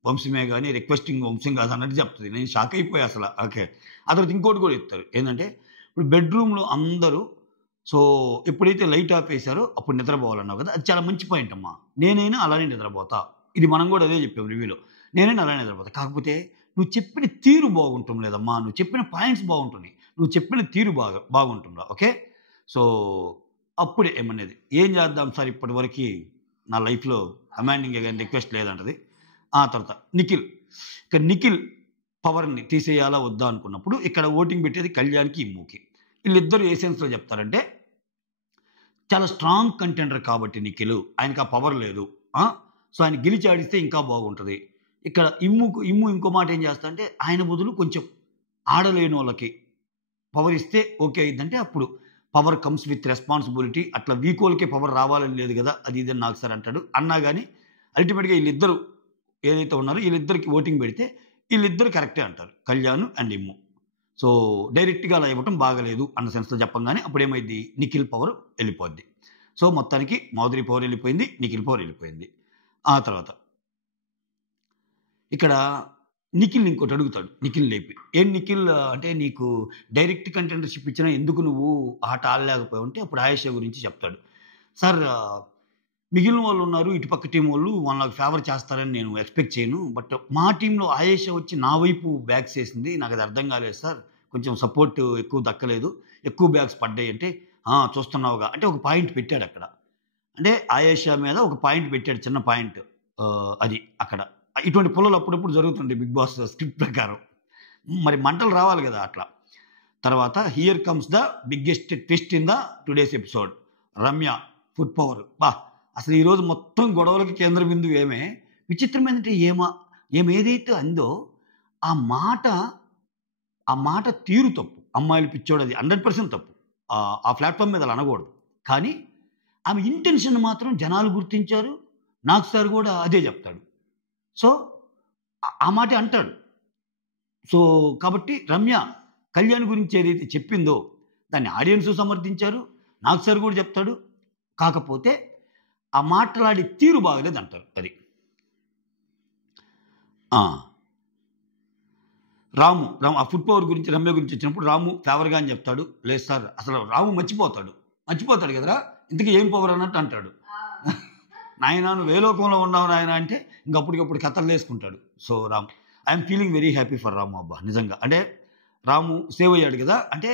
వంశమే కానీ రిక్వెస్టింగ్ వంశం కాదు అన్నట్టు చెప్తుంది. నేను షాక్ అయిపోయా అసలు. ఓకే. ఆ తర్వాత ఇంకోటి కూడా చెప్తారు ఏంటంటే, ఇప్పుడు బెడ్రూమ్లో అందరూ సో ఎప్పుడైతే లైట్ ఆఫ్ వేశారో అప్పుడు నిద్రపోవాలన్నావు కదా, అది చాలా మంచి పాయింట్ అమ్మా. నేనైనా అలానే నిద్రపోతా, ఇది మనం కూడా అదే చెప్పాం రివ్యూలో. నేనైనా అలానే నిద్రపోతా, కాకపోతే నువ్వు చెప్పిన తీరు బాగుంటాం లేదమ్మా, నువ్వు చెప్పిన పాయింట్స్ బాగుంటున్నాయి, నువ్వు చెప్పిన తీరు బాగుంటుందా. ఓకే. సో అప్పుడే ఏమనేది, ఏం చేద్దాం సార్ ఇప్పటి వరకు నా లైఫ్లో కమాండింగ్ కానీ రిక్వెస్ట్ లేదంటది. ఆ తర్వాత నిఖిల్ పవర్ని తీసేయాలా వద్దా అనుకున్నప్పుడు ఇక్కడ ఓటింగ్ పెట్టేది కళ్యాణ్కి ఇమ్ముకి. వీళ్ళిద్దరు ఏ సెన్స్లో చెప్తారంటే, చాలా స్ట్రాంగ్ కంటెండర్ కాబట్టి నిఖిల్, ఆయనకు ఆ పవర్ లేదు, సో ఆయన గెలిచి ఆడిస్తే ఇంకా బాగుంటుంది. ఇక్కడ ఇమ్ము ఇంకో మాట ఏం చేస్తా అంటే, ఆయన బదులు కొంచెం ఆడలేని వాళ్ళకి పవర్ ఇస్తే ఓకే అయిందంటే అప్పుడు పవర్ కమ్స్ విత్ రెస్పాన్సిబిలిటీ, అట్లా వీక్ వాళ్ళకే పవర్ రావాలని లేదు కదా, అది ఇదని నాకు సార్ అంటాడు. అన్నా కానీ అల్టిమేట్గా వీళ్ళిద్దరు ఏదైతే ఉన్నారో వీళ్ళిద్దరికి ఓటింగ్ పెడితే వీళ్ళిద్దరు కరెక్టే అంటారు, కళ్యాణ్ అండ్ ఇమ్ము. సో డైరెక్ట్గా అలా ఇవ్వటం బాగలేదు అన్న సెన్స్లో చెప్పంగానే అప్పుడు ఏమైంది, నిఖిల్ పవర్ వెళ్ళిపోద్ది. సో మొత్తానికి మాధురి పవర్ వెళ్ళిపోయింది, నిఖిల్ పవర్ వెళ్ళిపోయింది. ఆ తర్వాత ఇక్కడ నిఖిల్ ఇంకోటి అడుగుతాడు, నిఖిల్ లేపి, ఏం నిఖిల్ అంటే నీకు డైరెక్ట్ కంటెండర్షిప్ ఇచ్చినా ఎందుకు నువ్వు ఆట ఆడలేకపోయావు అంటే అప్పుడు ఆయేషా గురించి చెప్తాడు. సార్ మిగిలిన వాళ్ళు ఉన్నారు, ఇటుపక్క టీం వాళ్ళు నాకు ఫేవర్ చేస్తారని నేను ఎక్స్పెక్ట్ చేయను, బట్ మా టీంలో ఆయేషా వచ్చి నా వైపు బ్యాగ్స్ వేసింది, నాకు అది అర్థం కాలేదు సార్, కొంచెం సపోర్ట్ ఎక్కువ దక్కలేదు, ఎక్కువ బ్యాగ్స్ పడ్డాయి అంటే చూస్తున్నావుగా అంటే ఒక పాయింట్ పెట్టాడు అక్కడ. అంటే ఆయేషా మీద ఒక పాయింట్ పెట్టాడు, చిన్న పాయింట్. అది అక్కడ ఇటువంటి పుల్లలు అప్పుడప్పుడు జరుగుతుండే బిగ్ బాస్ స్క్రిప్ట్ ప్రకారం, మరి మంటలు రావాలి కదా అట్లా. తర్వాత here comes the biggest twist in the today's episode, Ramya food power. అసలు ఈరోజు మొత్తం గొడవలకి కేంద్ర బిందువు విచిత్రం ఏంటంటే ఏదైతే అందో ఆ మాట తీరు తప్పు, అమ్మాయిలు పిచ్చోడు, అది 100% తప్పు, ఆ ప్లాట్ఫామ్ మీద అలా అనకూడదు. కానీ ఆమె ఇంటెన్షన్ మాత్రం జనాలు గుర్తించారు, నాకు సార్ కూడా అదే చెప్తాడు. సో ఆ మాట అంటాడు. సో కాబట్టి రమ్య కళ్యాణ్ గురించి ఏదైతే చెప్పిందో దాన్ని ఆడియన్స్ సమర్థించారు, నాకు సార్ కూడా చెప్తాడు. కాకపోతే ఆ మాట్లాడి తీరు బాగలేదు అంటారు. అది రాము ఆ ఫుడ్ పవర్ గురించి రమ్య గురించి వచ్చినప్పుడు రాము ఫేవర్గా అని చెప్తాడు. లేదు సార్, అసలు రాము మర్చిపోతాడు కదరా, ఇంతకీ ఏం పవర్ అన్నట్టు అంటాడు. నాయన నువ్వు ఏ లోకంలో ఉన్నావు నాయన అంటే ఇంకప్పటికప్పుడు కథలు వేసుకుంటాడు. So Ram, I'm feeling very happy for Ramu అబ్బా, నిజంగా. అంటే రాము సేవ్ అయ్యాడు కదా, అంటే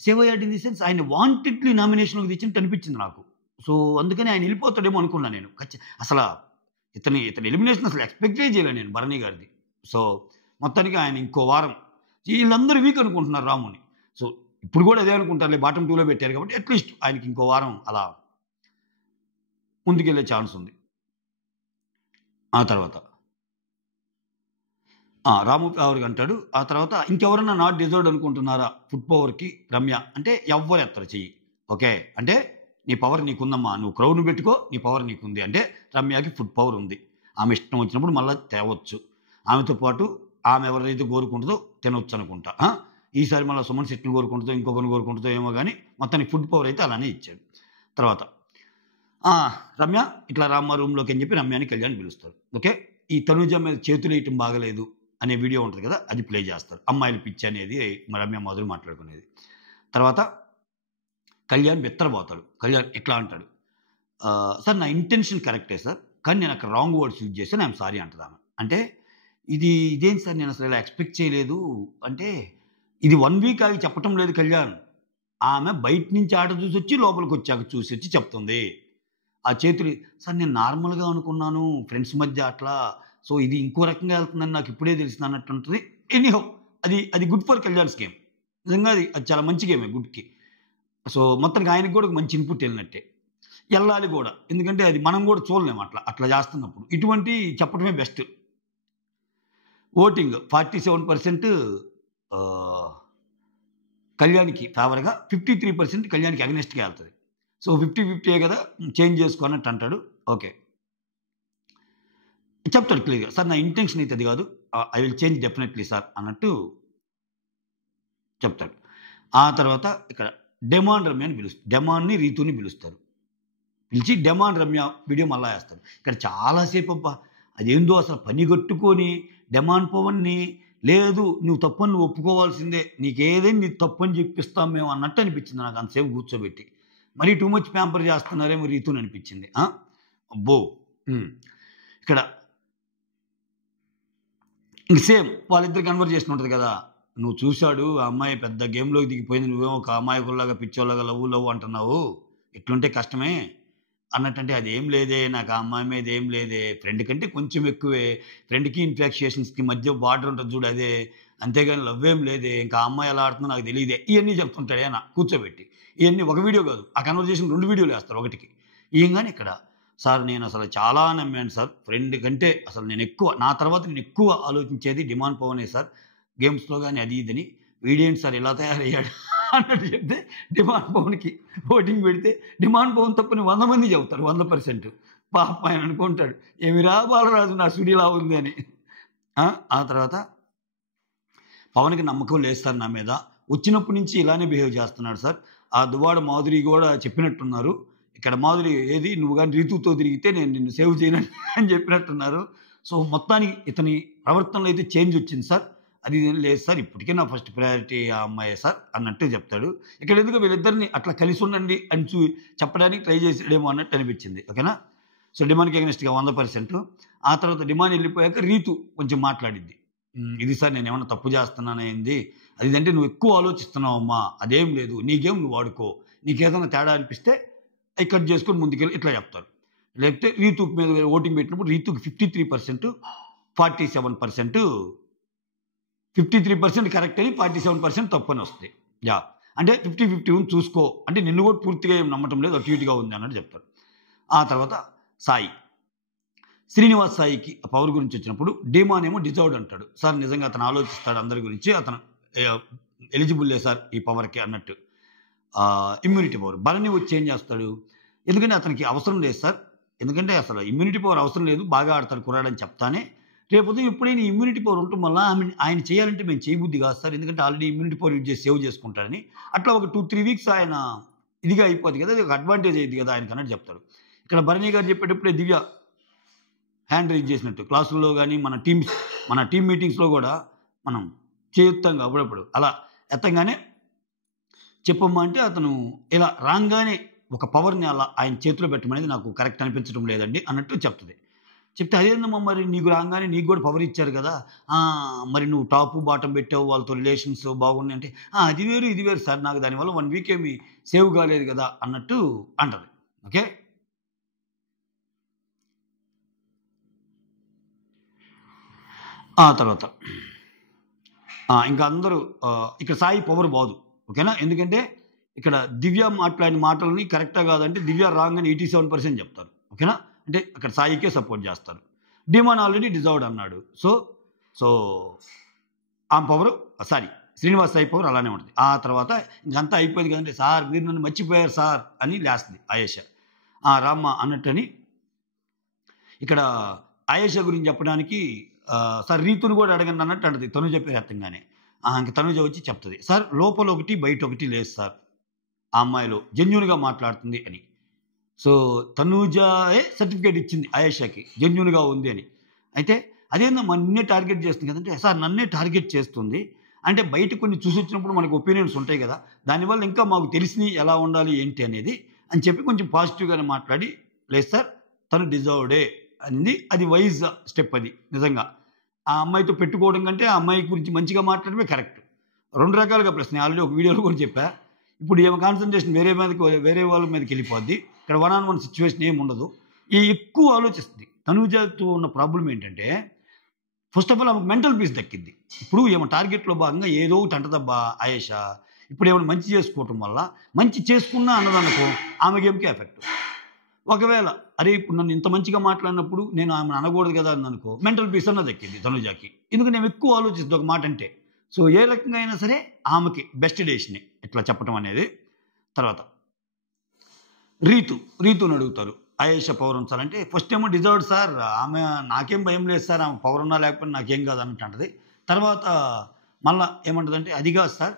సేవ్ అయ్యాడు ఇన్ ది సెన్స్ ఆయన వాంటెడ్లీ నామినేషన్లోకి తెచ్చినట్టు అనిపించింది నాకు. సో అందుకని ఆయన వెళ్ళిపోతాడేమో అనుకున్నా నేను. అసలు ఇతని ఎలిమినేషన్ అసలు ఎక్స్పెక్టే చేయలేను నేను భరణి గారిది. సో మొత్తానికి ఆయన ఇంకో వారం, వీళ్ళందరూ వీక్ అనుకుంటున్నారు రాముని. సో ఇప్పుడు కూడా అదే అనుకుంటారులే, బాటమ్ 2లో పెట్టారు కాబట్టి అట్లీస్ట్ ఆయనకి ఇంకో వారం అలా ముందుకెళ్ళే ఛాన్స్ ఉంది. ఆ తర్వాత రాము పవర్కి అంటాడు. ఆ తర్వాత ఇంకెవరన్నా నాట్ డిజర్వ్డ్ అనుకుంటున్నారా ఫుడ్ పవర్కి రమ్య అంటే ఎవ్వరు ఎత్తరు చెయ్యి. ఓకే, అంటే నీ పవర్ నీకుందమ్మా, నువ్వు క్రౌడ్ని పెట్టుకో, నీ పవర్ నీకుంది. అంటే రమ్యకి ఫుడ్ పవర్ ఉంది, ఆమె ఇష్టం వచ్చినప్పుడు మళ్ళీ తేవచ్చు. ఆమెతో పాటు ఆమె ఎవరైతే కోరుకుంటుందో తినవచ్చు అనుకుంటా. ఈసారి మళ్ళీ సుమన్ శెట్టిని కోరుకుంటుందో ఇంకొకరిని కోరుకుంటుందో ఏమో కానీ మొత్తానికి ఫుడ్ పవర్ అయితే అలానే ఇచ్చాడు. తర్వాత రమ్య ఇట్లా రామ్మ రూమ్లోకి అని చెప్పి రమ్యాని కళ్యాణ్ పిలుస్తారు. ఓకే, ఈ తనుజ మీద చేతులు వేయటం బాగలేదు అనే వీడియో ఉంటుంది కదా, అది ప్లే చేస్తారు. అమ్మాయిలు పిచ్చి అనేది రమ్య మొదలు మాట్లాడుకునేది. తర్వాత కళ్యాణ్ బెత్తరపోతాడు. కళ్యాణ్ ఇట్లా అంటాడు, సార్ నా ఇంటెన్షన్ కరెక్టే సార్, కానీ నేను అక్కడ రాంగ్ వర్డ్స్ యూజ్ చేశాను, ఐఎమ్ సారీ అంటుంది ఆమె. అంటే ఇదేంటి సార్, నేను అసలు ఇలా ఎక్స్పెక్ట్ చేయలేదు. అంటే ఇది 1 వీక్ ఆగి చెప్పటం లేదు కళ్యాణ్, ఆమె బయట నుంచి ఆట చూసి వచ్చి లోపలికి వచ్చాక చూసి వచ్చి చెప్తుంది. ఆ చేతులు సార్ నేను నార్మల్గా అనుకున్నాను ఫ్రెండ్స్ మధ్య అట్లా, సో ఇది ఇంకో రకంగా వెళ్తుందని నాకు ఇప్పుడే తెలిసింది అన్నట్టు ఉంటుంది. ఎనీహౌ అది గుడ్ ఫర్ కళ్యాణ్స్ గేమ్, నిజంగా అది చాలా మంచి గేమే గుడ్కి. సో మొత్తానికి ఆయనకి కూడా ఒక మంచి ఇన్పుట్ వెళ్ళినట్టే, వెళ్ళాలి కూడా, ఎందుకంటే అది మనం కూడా చూడలేము అట్లా చేస్తున్నప్పుడు. ఇటువంటి చెప్పడమే బెస్ట్. ఓటింగ్ 47% కళ్యాణ్కి ఫేవర్గా, 53% కళ్యాణ్కి అగెనిస్ట్గా వెళ్తుంది. సో 50-50 కదా, చేంజ్ చేసుకో అన్నట్టు అంటాడు. ఓకే, చెప్తాడు క్లియర్గా, సార్ నా ఇంటెన్షన్ అయితే అది కాదు, I will change definitely sir అన్నట్టు చెప్తాడు. ఆ తర్వాత ఇక్కడ డెమాన్ రమ్యని పిలుస్తారు, డెమాన్ని రీతుని పిలుస్తారు. పిలిచి డెమాన్ రమ్య వీడియో మళ్ళా వేస్తారు. ఇక్కడ చాలాసేపు అబ్బా అదేందో అసలు పని కట్టుకొని డెమాన్ పవన్ని లేదు నువ్వు తప్పని నువ్వు ఒప్పుకోవాల్సిందే, నీకేదైనా నీ తప్పని చెప్పిస్తాం మేము అన్నట్టు అనిపించింది నాకు అంతసేపు కూర్చోబెట్టి. మరీ టూ మచ్ ప్యాంపర్ చేస్తున్నారేమో రీతుని అనిపించింది. అబ్బో, ఇక్కడ ఇంక సేమ్ వాళ్ళిద్దరు కన్వర్జేషన్ ఉంటుంది కదా, నువ్వు చూశాడు ఆ అమ్మాయి పెద్ద గేమ్లోకి దిగిపోయింది, నువ్వేమో ఒక అమ్మాయికుల్లాగా పిచ్చోళ్ళగా లవ్ అంటున్నావు, ఎట్లుంటే కష్టమే అన్నట్టంటే అదేం లేదే, నాకు ఆ అమ్మాయి మీద ఏం లేదే, ఫ్రెండ్ కంటే కొంచెం ఎక్కువే, ఫ్రెండ్కి ఇన్ఫాక్చుయేషన్స్కి మధ్య బార్డర్ ఉంటుంది చూడు అదే, అంతేగాని లవ్ ఏం లేదే, ఇంకా ఆ అమ్మాయి ఎలా ఆడుతుందో నాకు తెలియదే, ఇవన్నీ చెప్తుంటాడే అన్న కూర్చోబెట్టి. ఇవన్నీ ఒక వీడియో కాదు, ఆ కన్వర్జేషన్ 2 వీడియోలు వేస్తారు ఒకటికి. కానీ ఇక్కడ సార్ నేను అసలు చాలా నమ్మాను సార్, ఫ్రెండ్ కంటే అసలు నా తర్వాత నేను ఎక్కువ ఆలోచించేది డిమాండ్ పవనే సార్, గేమ్స్లో కానీ అది ఇదని, వీడేంటి సార్ ఇలా తయారయ్యాడు అన్నట్టు చెప్తే డిమాండ్ పవన్కి ఓటింగ్ పెడితే డిమాండ్ పవన్ తప్పని 100 మంది చెబుతారు, 100%. పాప ఆయన అనుకుంటాడు ఏమిరా బాలరాజు నా సుడిలా ఉంది అని. ఆ తర్వాత పవన్కి నమ్మకం లేదు సార్ నా మీద, వచ్చినప్పటి నుంచి ఇలానే బిహేవ్ చేస్తున్నాడు సార్, ఆ దువాడ మాధురి కూడా చెప్పినట్టున్నారు, ఇక్కడ మాధురి ఏది నువ్వు కానీ రీతుతో తిరిగితే నేను నిన్ను సేవ్ చేయను అని చెప్పినట్టున్నారు. సో మొత్తానికి ఇతని ప్రవర్తనలో అయితే చేంజ్ వచ్చింది సార్, అది లేదు సార్, ఇప్పటికే నా ఫస్ట్ ప్రయారిటీ ఆ అమ్మాయే సార్ అన్నట్టు చెప్తాడు. ఇక్కడ ఎందుకు వీళ్ళిద్దరిని అట్లా కలిసి ఉండండి అని చెప్పడానికి ట్రై చేసాడేమో అన్నట్టు అనిపించింది. ఓకేనా, సో డిమాండ్కి అగెనిస్ట్గా 100%. ఆ తర్వాత డిమాండ్ వెళ్ళిపోయాక రీతు కొంచెం మాట్లాడింది, ఇది సార్ నేను ఏమన్నా తప్పు చేస్తున్నానేంది, అది అంటే నువ్వు ఎక్కువ ఆలోచిస్తున్నావు అమ్మా, అదేం లేదు, నీ గేమ్ నువ్వు వాడుకో, నీకేదైనా తేడా అనిపిస్తే అవి కట్ చేసుకొని ముందుకెళ్ళి ఇట్లా చెప్తారు. లేకపోతే రీతుకు మీద ఓటింగ్ పెట్టినప్పుడు రీతుకి 53%, 47%, 53% కరెక్ట్ అని 47% తప్పు అని వస్తుంది. అంటే 50-50 ఉంది చూసుకో, అంటే నిన్ను కూడా పూర్తిగా ఏం నమ్మటం లేదు, అటు ఇటుగా ఉంది అన్నట్టు చెప్తారు. ఆ తర్వాత శ్రీనివాస్ సాయికి పవర్ గురించి వచ్చినప్పుడు డిమాన్ ఏమో డిజర్వ్డ్ అంటాడు, సార్ నిజంగా అతను ఆలోచిస్తాడు అందరి గురించి, అతను ఎలిజిబుల్లే సార్ ఈ పవర్కి అన్నట్టు. ఇమ్యూనిటీ పవర్ భరణి వచ్చి ఏం చేస్తాడు, ఎందుకంటే అతనికి అవసరం లేదు సార్, ఎందుకంటే అసలు ఇమ్యూనిటీ పవర్ అవసరం లేదు, బాగా ఆడతాడు కుర్రాడని చెప్తానే, రేపు ఎప్పుడైనా ఇమ్యూనిటీ పవర్ ఉండటం వల్ల ఆయన చేయాలంటే మేము చేయబుద్ధి కాదు సార్, ఎందుకంటే ఆల్రెడీ ఇమ్యూనిటీ పవర్ యూజ్ చేసి సేవ్ చేసుకుంటాడని, అట్లా ఒక 2-3 వీక్స్ ఆయన ఇదిగా అయిపోద్ది కదా, అది ఒక అడ్వాంటేజ్ అయ్యింది కదా ఆయనకు అన్నట్టు చెప్తాడు. ఇక్కడ భరణి గారు చెప్పేటప్పుడే దివ్య హ్యాండ్ రైజ్ చేసినట్టు క్లాసుల్లో కానీ మన టీమ్ మీటింగ్స్లో కూడా మనం చేయుత్తాం అప్పుడప్పుడు అలా ఎత్తంగానే చెప్పమ్మా అంటే అతను ఇలా రాగానే ఒక పవర్ని అలా ఆయన చేతిలో పెట్టమనేది నాకు కరెక్ట్ అనిపించడం లేదండి అన్నట్టు చెప్తుంది. చెప్తే అదేందమ్మా మరి నీకు రాగానే నీకు కూడా పవర్ ఇచ్చారు కదా మరి నువ్వు టాప్ బాటం పెట్టావు వాళ్ళతో రిలేషన్స్ బాగున్నాయి అంటే అది వేరు ఇది వేరు సార్ నాకు దానివల్ల 1 వీక్ ఏమి సేవ్ కాలేదు కదా అన్నట్టు అంటది. ఓకే, ఆ తర్వాత ఇంకా అందరూ ఇక్కడ సాయి పవర్ బాదు. ఓకేనా, ఎందుకంటే ఇక్కడ దివ్య మాట్లాడిన మాటలని కరెక్టా కాదంటే దివ్య రాంగ్ అని 87% చెప్తారు. ఓకేనా, అంటే అక్కడ సాయికే సపోర్ట్ చేస్తారు. డిమాన్ ఆల్రెడీ డిజర్వ్డ్ అన్నాడు. సో సో ఆ power sorry Srinivas Sai power అలానే ఉంటుంది. ఆ తర్వాత ఇంకంతా అయిపోయింది కదంటే సార్ మీరు నన్ను మర్చిపోయారు సార్ అని లేస్తుంది ఆయేష. రామ్మ అన్నట్టని ఇక్కడ ఆయేష గురించి చెప్పడానికి సార్ రీతును కూడా అడగండి అన్నట్టు అంటది తను చెప్పే అర్థంగానే. ఇంక తనుజ వచ్చి చెప్తుంది సార్ లోపల ఒకటి బయట ఒకటి లేదు సార్, ఆ అమ్మాయిలో జెన్యూన్గా మాట్లాడుతుంది అని. సో తనూజే సర్టిఫికేట్ ఇచ్చింది ఆయేషాకి జెన్యూన్గా ఉంది అని. అయితే అదేందమ్మా నన్నే టార్గెట్ చేస్తుంది కదంటే సార్ నన్నే టార్గెట్ చేస్తుంది అంటే బయట కొన్ని చూసి వచ్చినప్పుడు మనకు ఒపీనియన్స్ ఉంటాయి కదా, దానివల్ల ఇంకా మాకు తెలిసినవి ఎలా ఉండాలి ఏంటి అనేది అని చెప్పి కొంచెం పాజిటివ్గానే మాట్లాడి లేదు సార్ తను డిజర్వ్డే అంది. అది వైజ్ స్టెప్, అది నిజంగా ఆ అమ్మాయితో పెట్టుకోవడం కంటే ఆ అమ్మాయి గురించి మంచిగా మాట్లాడమే కరెక్ట్. 2 రకాలుగా ప్రశ్న ఆల్రెడీ ఒక వీడియోలో కూడా చెప్పా. ఇప్పుడు ఏమో కాన్సన్ట్రేషన్ వేరే వాళ్ళ మీదకి వెళ్ళిపోద్ది. ఇక్కడ 1-on-1 సిచ్యువేషన్ ఏమి ఉండదు. ఈ ఎక్కువ ఆలోచిస్తుంది. తనూజతో ఉన్న ప్రాబ్లం ఏంటంటే ఫస్ట్ ఆఫ్ ఆల్ ఆమెకు మెంటల్ పీస్ దక్కింది. ఇప్పుడు ఏమో టార్గెట్లో భాగంగా ఏదో ఒకటి అంటదబ్బా ఆయేష. ఇప్పుడు ఏమైనా మంచి చేసుకోవటం వల్ల మంచి చేసుకున్నా అన్నదనుకో ఆమె గేమ్కి ఎఫెక్ట్. ఒకవేళ అరే ఇప్పుడు నన్ను ఇంత మంచిగా మాట్లాడినప్పుడు నేను ఆమెను అనకూడదు కదా అని అనుకో మెంటల్ పీస్ అన్న దక్కింది తనుజాకి. ఎందుకంటే నేను ఎక్కువ ఆలోచిస్తుంది ఒక మాట అంటే. సో ఏ రకంగా అయినా సరే ఆమెకి బెస్ట్ డేషనే ఇట్లా చెప్పడం అనేది. తర్వాత రీతుని అడుగుతారు ఆయేష పవర్ ఉంచాలంటే ఫస్ట్ ఏమో డిజర్వ్డ్ సార్, ఆమె నాకేం భయం లేదు సార్, ఆమె పవర్ ఉన్నా లేకపోతే నాకేం కాదు అన్నట్టు అంటది. తర్వాత మళ్ళా ఏమంటుందంటే అది కాదు సార్,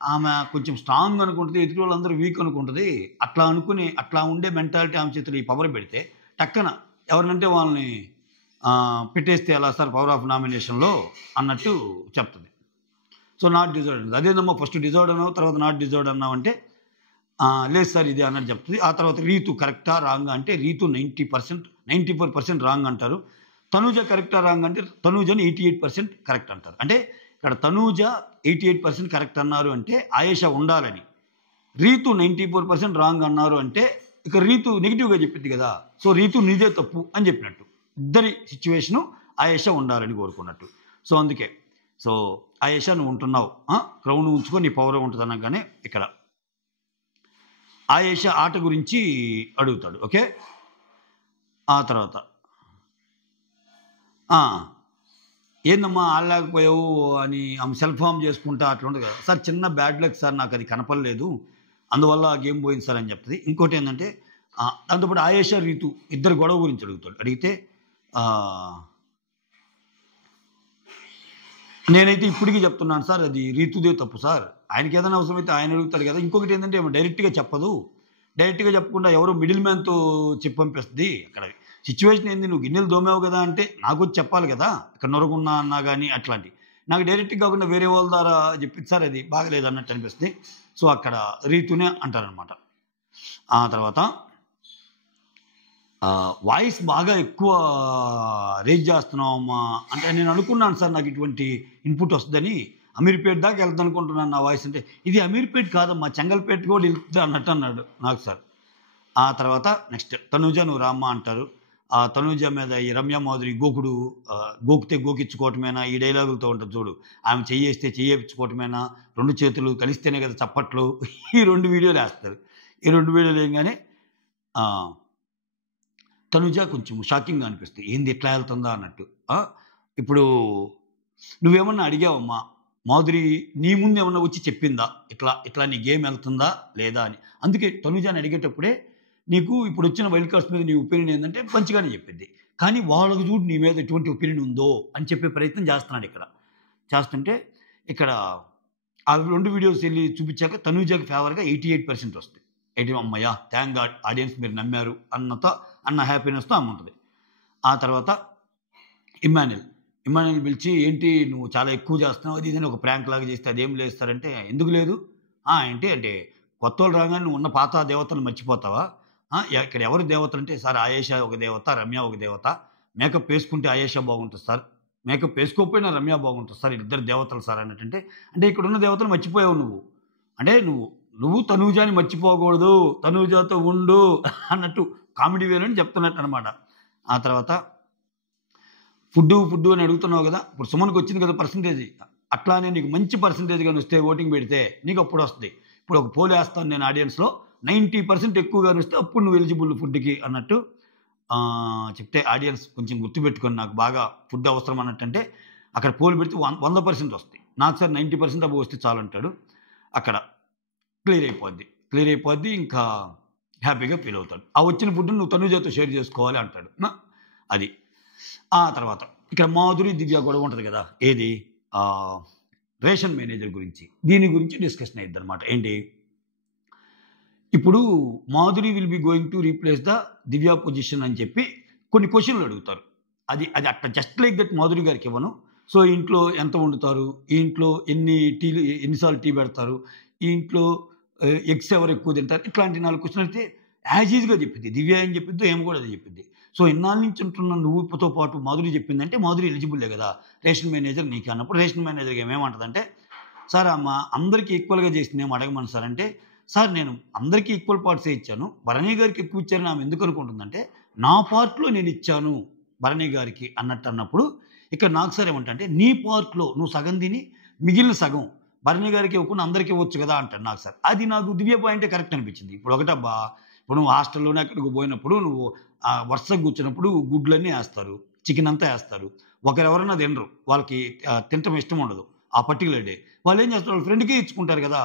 ఆమె కొంచెం స్ట్రాంగ్ అనుకుంటుంది, ఎదుటి వాళ్ళందరూ వీక్ అనుకుంటుంది, అట్లా అనుకుని అట్లా ఉండే మెంటాలిటీ ఆమె చేతులు ఈ పవర్ పెడితే టక్కన ఎవరినంటే వాళ్ళని పెట్టేస్తే ఎలా సార్ పవర్ ఆఫ్ నామినేషన్లో అన్నట్టు చెప్తుంది. సో నాట్ డిజర్వ్డ్ అదేందమ్మా ఫస్ట్ డిజర్వ్డ్ అన్నావు తర్వాత నాట్ డిజర్వ్డ్ అన్నావు అంటే లేదు సార్ ఇది అన్నట్టు చెప్తుంది. ఆ తర్వాత రీతు కరెక్టా రాంగ్ అంటే రీతు 94% రాంగ్ అంటారు. తనూజ కరెక్టా రాంగ్ అంటే తనూజని 88% కరెక్ట్ అంటారు. అంటే ఇక్కడ తనూజ 88% కరెక్ట్ అన్నారు అంటే ఆయేష ఉండాలని, రీతు 94% రాంగ్ అన్నారు అంటే ఇక రీతు నెగిటివ్గా చెప్పింది కదా, సో రీతు నీదే తప్పు అని చెప్పినట్టు. ఇద్దరి సిచ్యువేషను ఆయేష ఉండాలని కోరుకున్నట్టు. సో అందుకే సో ఆయేష నువ్వు ఉంటున్నావు, క్రౌన్ ఉంచుకో నీ పవర్ ఉంటుంది అనగానే ఇక్కడ ఆయేష ఆట గురించి అడుగుతాడు. ఓకే, ఆ తర్వాత ఏందమ్మా ఆడలేకపోయావు అని ఆమె సెల్ఫ్ హార్మ్ చేసుకుంటా అట్లా ఉంటుంది కదా సార్, చిన్న బ్యాడ్ లక్ సార్, నాకు అది కనపడలేదు అందువల్ల గేమ్ పోయింది సార్ అని చెప్తుంది. ఇంకోటి ఏంటంటే దాంతోపాటు ఆయేష రీతు ఇద్దరు గొడవ గురించి అడుగుతాడు. అడిగితే నేనైతే ఇప్పటికీ చెప్తున్నాను సార్ అది రీతుదే తప్పు సార్, ఆయనకి ఏదైనా అవసరమైతే ఆయన అడుగుతాడు కదా. ఇంకొకటి ఏంటంటే డైరెక్ట్గా చెప్పదు, డైరెక్ట్గా చెప్పకుండా ఎవరో మిడిల్ మ్యాన్తో చెప్పి పంపిస్తుంది. అక్కడ సిచ్యువేషన్ ఏంది, నువ్వు గిన్నెలు దోమావు కదా అంటే నాకు వచ్చి చెప్పాలి కదా, ఇక్కడ నొరగున్నా అన్నా కానీ అట్లాంటి నాకు డైరెక్ట్గా కాకుండా వేరే వాళ్ళ ద్వారా చెప్పింది సార్ అది బాగలేదు అన్నట్టు అనిపిస్తుంది. సో అక్కడ రీతునే అంటారనమాట. ఆ తర్వాత వాయిస్ బాగా ఎక్కువ రేజ్ చేస్తున్నావు అంటే నేను అనుకున్నాను సార్ నాకు ఇటువంటి ఇన్పుట్ వస్తుందని, అమీర్పేట్ దాకా వెళ్తాను అనుకుంటున్నాను నా వాయిస్ అంటే, ఇది అమీర్పేట్ కాదమ్మా చెంగల్పేట కూడా వెళ్తుంది అన్నట్టు అన్నాడు నాకు సార్. ఆ తర్వాత నెక్స్ట్ తనూజ నువ్వు రామ్మ అంటారు. ఆ తనూజ మీద ఈ రమ్య మాధురి గోకితే గోకిచ్చుకోవటమేనా ఈ డైలాగులతో ఉంటుంది చూడు, ఆమె చెయ్యేస్తే చెయ్యించుకోవటమేనా, 2 చేతులు కలిస్తేనే కదా చప్పట్లు, ఈ 2 వీడియోలు వేస్తారు. ఈ 2 వీడియోలు వేయగానే తనుజ కొంచెం షాకింగ్గా అనిపిస్తుంది, ఏంది ఎట్లా వెళ్తుందా అన్నట్టు. ఇప్పుడు నువ్వేమన్నా అడిగావమ్మా మాధురి నీ ముందు ఏమన్నా వచ్చి చెప్పిందా ఇట్లా నీ గేమ్ వెళ్తుందా లేదా అని. అందుకే తనుజాని అడిగేటప్పుడే నీకు ఇప్పుడు వచ్చిన వైల్డ్ కార్డ్స్ మీద నీ ఒపీనియన్ ఏంటంటే మంచిగానే చెప్పింది, కానీ వాళ్ళకు చూడు నీ మీద ఎటువంటి ఒపీనియన్ ఉందో అని చెప్పే ప్రయత్నం చేస్తున్నాడు. ఇక్కడ చేస్తుంటే ఇక్కడ ఆ 2 వీడియోస్ వెళ్ళి చూపించాక తనుజాకి ఫేవర్గా 88% వస్తుంది. అమ్మయ్యా థ్యాంక్ గాడ్ ఆడియన్స్ మీరు నమ్మారు అన్న హ్యాపీనెస్తో ఆమె ఉంటుంది. ఆ తర్వాత ఇమ్మాన్యుల్ పిలిచి ఏంటి నువ్వు చాలా ఎక్కువ చేస్తున్నావు అది ఇదని ఒక ప్రాంక్ లాగా చేస్తే అదేం లేస్తారంటే ఎందుకు లేదు ఏంటి అంటే కొత్త వాళ్ళు రాగానే నువ్వు ఉన్న పాత దేవతలు మర్చిపోతావా, ఇక్కడ ఎవరు దేవతలు అంటే సార్ ఆయేష ఒక దేవత, రమ్య ఒక దేవత, మేకప్ వేసుకుంటే ఆయేషా బాగుంటుంది సార్, మేకప్ వేసుకోకపోయినా రమ్య బాగుంటుంది సార్, ఇద్దరు దేవతలు సార్ అన్నట్టంటే, అంటే ఇక్కడున్న దేవతలు మర్చిపోయావు నువ్వు, అంటే నువ్వు తనూజాని మర్చిపోకూడదు, తనూజాతో ఉండు అన్నట్టు కామెడీ వేలని చెప్తున్నట్టు అనమాట. ఆ తర్వాత ఫుడ్ అని అడుగుతున్నావు కదా, ఇప్పుడు సుమన్కి వచ్చింది కదా పర్సంటేజ్, అట్లానే నీకు మంచి పర్సంటేజ్ కానీ వస్తే ఓటింగ్ పెడితే నీకు అప్పుడు వస్తుంది. ఇప్పుడు ఒక పోల్ వేస్తాను నేను ఆడియన్స్లో, 90% ఎక్కువగా వస్తే అప్పుడు నువ్వు ఎలిజిబుల్ ఫుడ్కి అన్నట్టు చెప్తే ఆడియన్స్ కొంచెం గుర్తుపెట్టుకొని నాకు బాగా ఫుడ్ అవసరం అన్నట్టంటే అక్కడ పోల్ పెడితే 100% వస్తాయి. నాకు సార్ 90% అవి వస్తే చాలు అంటాడు. అక్కడ క్లియర్ అయిపోద్ది, ఇంకా హ్యాపీగా ఫీల్ అవుతాడు. ఆ వచ్చిన ఫుడ్ నువ్వు తనుజాతో షేర్ చేసుకోవాలి అంటాడు. అది ఆ తర్వాత ఇక్కడ మాధురి దివ్య గొడవ ఉంటుంది కదా, ఏది రేషన్ మేనేజర్ గురించి, దీని గురించి డిస్కషన్ అయ్యిద్ది అనమాట. ఏంటి, ఇప్పుడు Madhuri will be going to replace the Divya position అని చెప్పి కొన్ని క్వశ్చన్లు అడుగుతారు. అది అట్లా జస్ట్ లైక్ దట్ మాధురి గారికి ఇవ్వను. సో ఇంట్లో ఎంత వండుతారు, ఈ ఇంట్లో ఎన్నిసార్లు టీ పెడతారు, ఈ ఇంట్లో ఎగ్స్ ఎవరు ఎక్కువ తింటారు, ఇట్లాంటి 4 క్వశ్చన్లు అయితే యాజ్ ఈజ్గా చెప్పింది. దివ్య ఏం చెప్పిందో ఏం కూడా అది చెప్పింది. సో ఇన్నాళ్ళ నుంచి ఉంటున్న నువ్వుతో పాటు మాధురి చెప్పిందంటే మాధురి ఎలిజిబుల్లే కదా రేషన్ మేనేజర్ నీకు అన్నప్పుడు, రేషన్ మేనేజర్కి ఏమేమంటుందంటే, సార్ అమ్మ అందరికీ ఈక్వల్గా చేసింది ఏం అడగమని సార్ అంటే, సార్ నేను అందరికీ ఈక్వల్ పార్ట్సే ఇచ్చాను, భరణి గారికి ఎక్కువ ఇచ్చారని ఆమె ఎందుకు అనుకుంటుందంటే, నా పార్ట్లో నేను ఇచ్చాను భరణి గారికి అన్నప్పుడు, ఇక్కడ నాకు సార్ ఏమంటే, నీ పార్ట్లో నువ్వు సగం తిని మిగిలిన సగం భరణి గారికి ఇవ్వకుండా అందరికీ ఇవ్వచ్చు కదా అంటాడు నాకు సార్. అది నాకు దివ్య పాయింటే కరెక్ట్ అనిపించింది. ఇప్పుడు ఒకటబ్బా, ఇప్పుడు నువ్వు హాస్టల్లోనే అక్కడికి పోయినప్పుడు నువ్వు వరుసగా కూర్చున్నప్పుడు గుడ్లన్నీ వేస్తారు, చికెన్ అంతా వేస్తారు, ఒకరెవరైనా తినరు, వాళ్ళకి తినటం ఇష్టం ఉండదు ఆ పర్టికులర్ డే, వాళ్ళు ఏం చేస్తారు, వాళ్ళ ఫ్రెండ్కే ఇచ్చుకుంటారు కదా.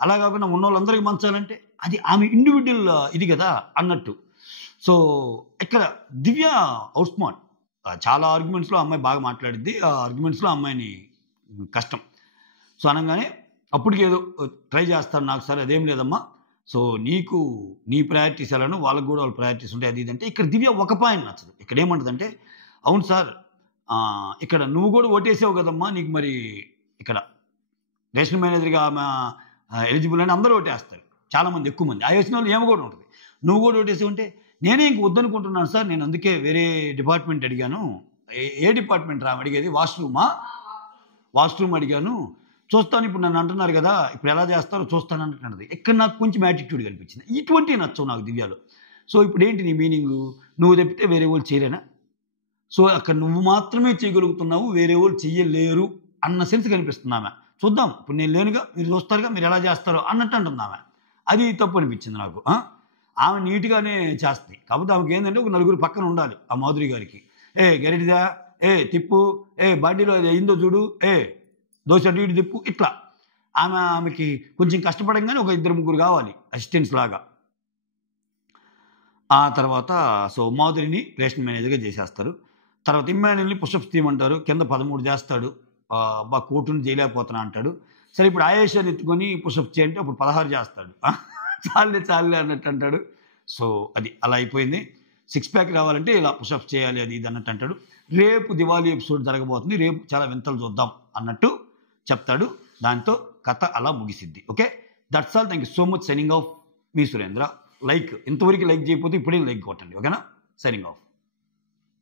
అలా కాకుండా ఉన్న వాళ్ళందరికీ మంచాలంటే అది ఆమె ఇండివిజువల్ ఇది కదా అన్నట్టు. సో ఇక్కడ దివ్య అవుట్ స్మార్ట్, చాలా ఆర్గ్యుమెంట్స్లో అమ్మాయి బాగా మాట్లాడిద్ది, ఆ ఆర్గ్యుమెంట్స్లో అమ్మాయిని కష్టం. సో అనగానే అప్పటికి ఏదో ట్రై చేస్తాను, నాకు సార్ అదేం లేదమ్మా, సో నీకు నీ ప్రయారిటీస్ ఎలానో వాళ్ళకు కూడా వాళ్ళ ప్రయారిటీస్ ఉంటాయి, అది ఇదంటే. ఇక్కడ దివ్య ఒక పాయింట్ నచ్చదు. ఇక్కడ ఏమంటుందంటే, అవును సార్ ఇక్కడ నువ్వు కూడా ఓటేసావు కదమ్మా, నీకు మరి ఇక్కడ రేషన్ మేనేజర్గా ఆమె ఎలిజిబుల్ అని అందరూ ఓటేస్తారు, చాలామంది ఎక్కువ మంది, ఆ వేసిన వాళ్ళు ఏమో కూడా ఉంటుంది, నువ్వు కూడా ఓటేసావు అంటే నేనే ఇంక వద్దనుకుంటున్నాను సార్, నేను అందుకే వేరే డిపార్ట్మెంట్ అడిగాను. ఏ డిపార్ట్మెంట్ రా అడిగేది, వాష్రూమ్ అడిగాను, చూస్తాను ఇప్పుడు నన్ను అంటున్నారు కదా, ఇప్పుడు ఎలా చేస్తారో చూస్తాను అంటున్నది. ఇక్కడ నాకు కొంచెం యాటిట్యూడ్ కనిపించింది. ఇటువంటి నచ్చవు నాకు దివ్యాలో. సో ఇప్పుడు ఏంటి నీ మీనింగు, నువ్వు చెప్తే వేరే వాళ్ళు చేయలేనా, సో అక్కడ నువ్వు మాత్రమే చేయగలుగుతున్నావు, వేరే వాళ్ళు చెయ్యలేరు అన్న సెన్స్ కనిపిస్తుంది ఆమె. చూద్దాం ఇప్పుడు నేను లేనుగా, మీరు చూస్తారుగా, మీరు ఎలా చేస్తారో అన్నట్టు అంటుంది ఆమె. అది తప్పు అనిపించింది నాకు. ఆమె నీట్గానే చేస్తుంది, కాకపోతే ఆమెకి ఏంటంటే ఒక నలుగురు పక్కన ఉండాలి. ఆ మాధురి గారికి గెరిటిదా, తిప్పు, బండిలో అది అయిందో చూడు, దోశ అటు ఇటు తిప్పు, ఇట్లా ఆమెకి కొంచెం కష్టపడంగానే ఒక 2-3 కావాలి అసిస్టెంట్స్ లాగా. ఆ తర్వాత సో మాధురిని రేషన్ మేనేజర్గా చేసేస్తారు. తర్వాత ఇమ్మాన్యుల్ని పుషప్స్ తీయమంటారు, కింద 13 చేస్తాడు, కోర్టుని చేయలేకపోతున్నా అంటాడు. సరే ఇప్పుడు ఆయేషాని ఎత్తుకొని పుషప్స్ చేయంటే అప్పుడు 16 చేస్తాడు, చాలే అన్నట్టు అంటాడు. సో అది అలా అయిపోయింది. 6 ప్యాక్ రావాలంటే ఇలా పుషప్స్ చేయాలి, అది ఇది అన్నట్టు అంటాడు. రేపు దివాళీ ఎపిసోడ్ జరగబోతుంది, రేపు చాలా వింతలు చూద్దాం అన్నట్టు చెప్తాడు. దాంతో కథ అలా ముగిసిద్ది. Okay, that's all. Thank you so much. Signing off, మీ సురేంద్ర. ఇంతవరకు లైక్ చేయకపోతే ఇప్పుడే లైక్ కొట్టండి, ఓకేనా? Signing of.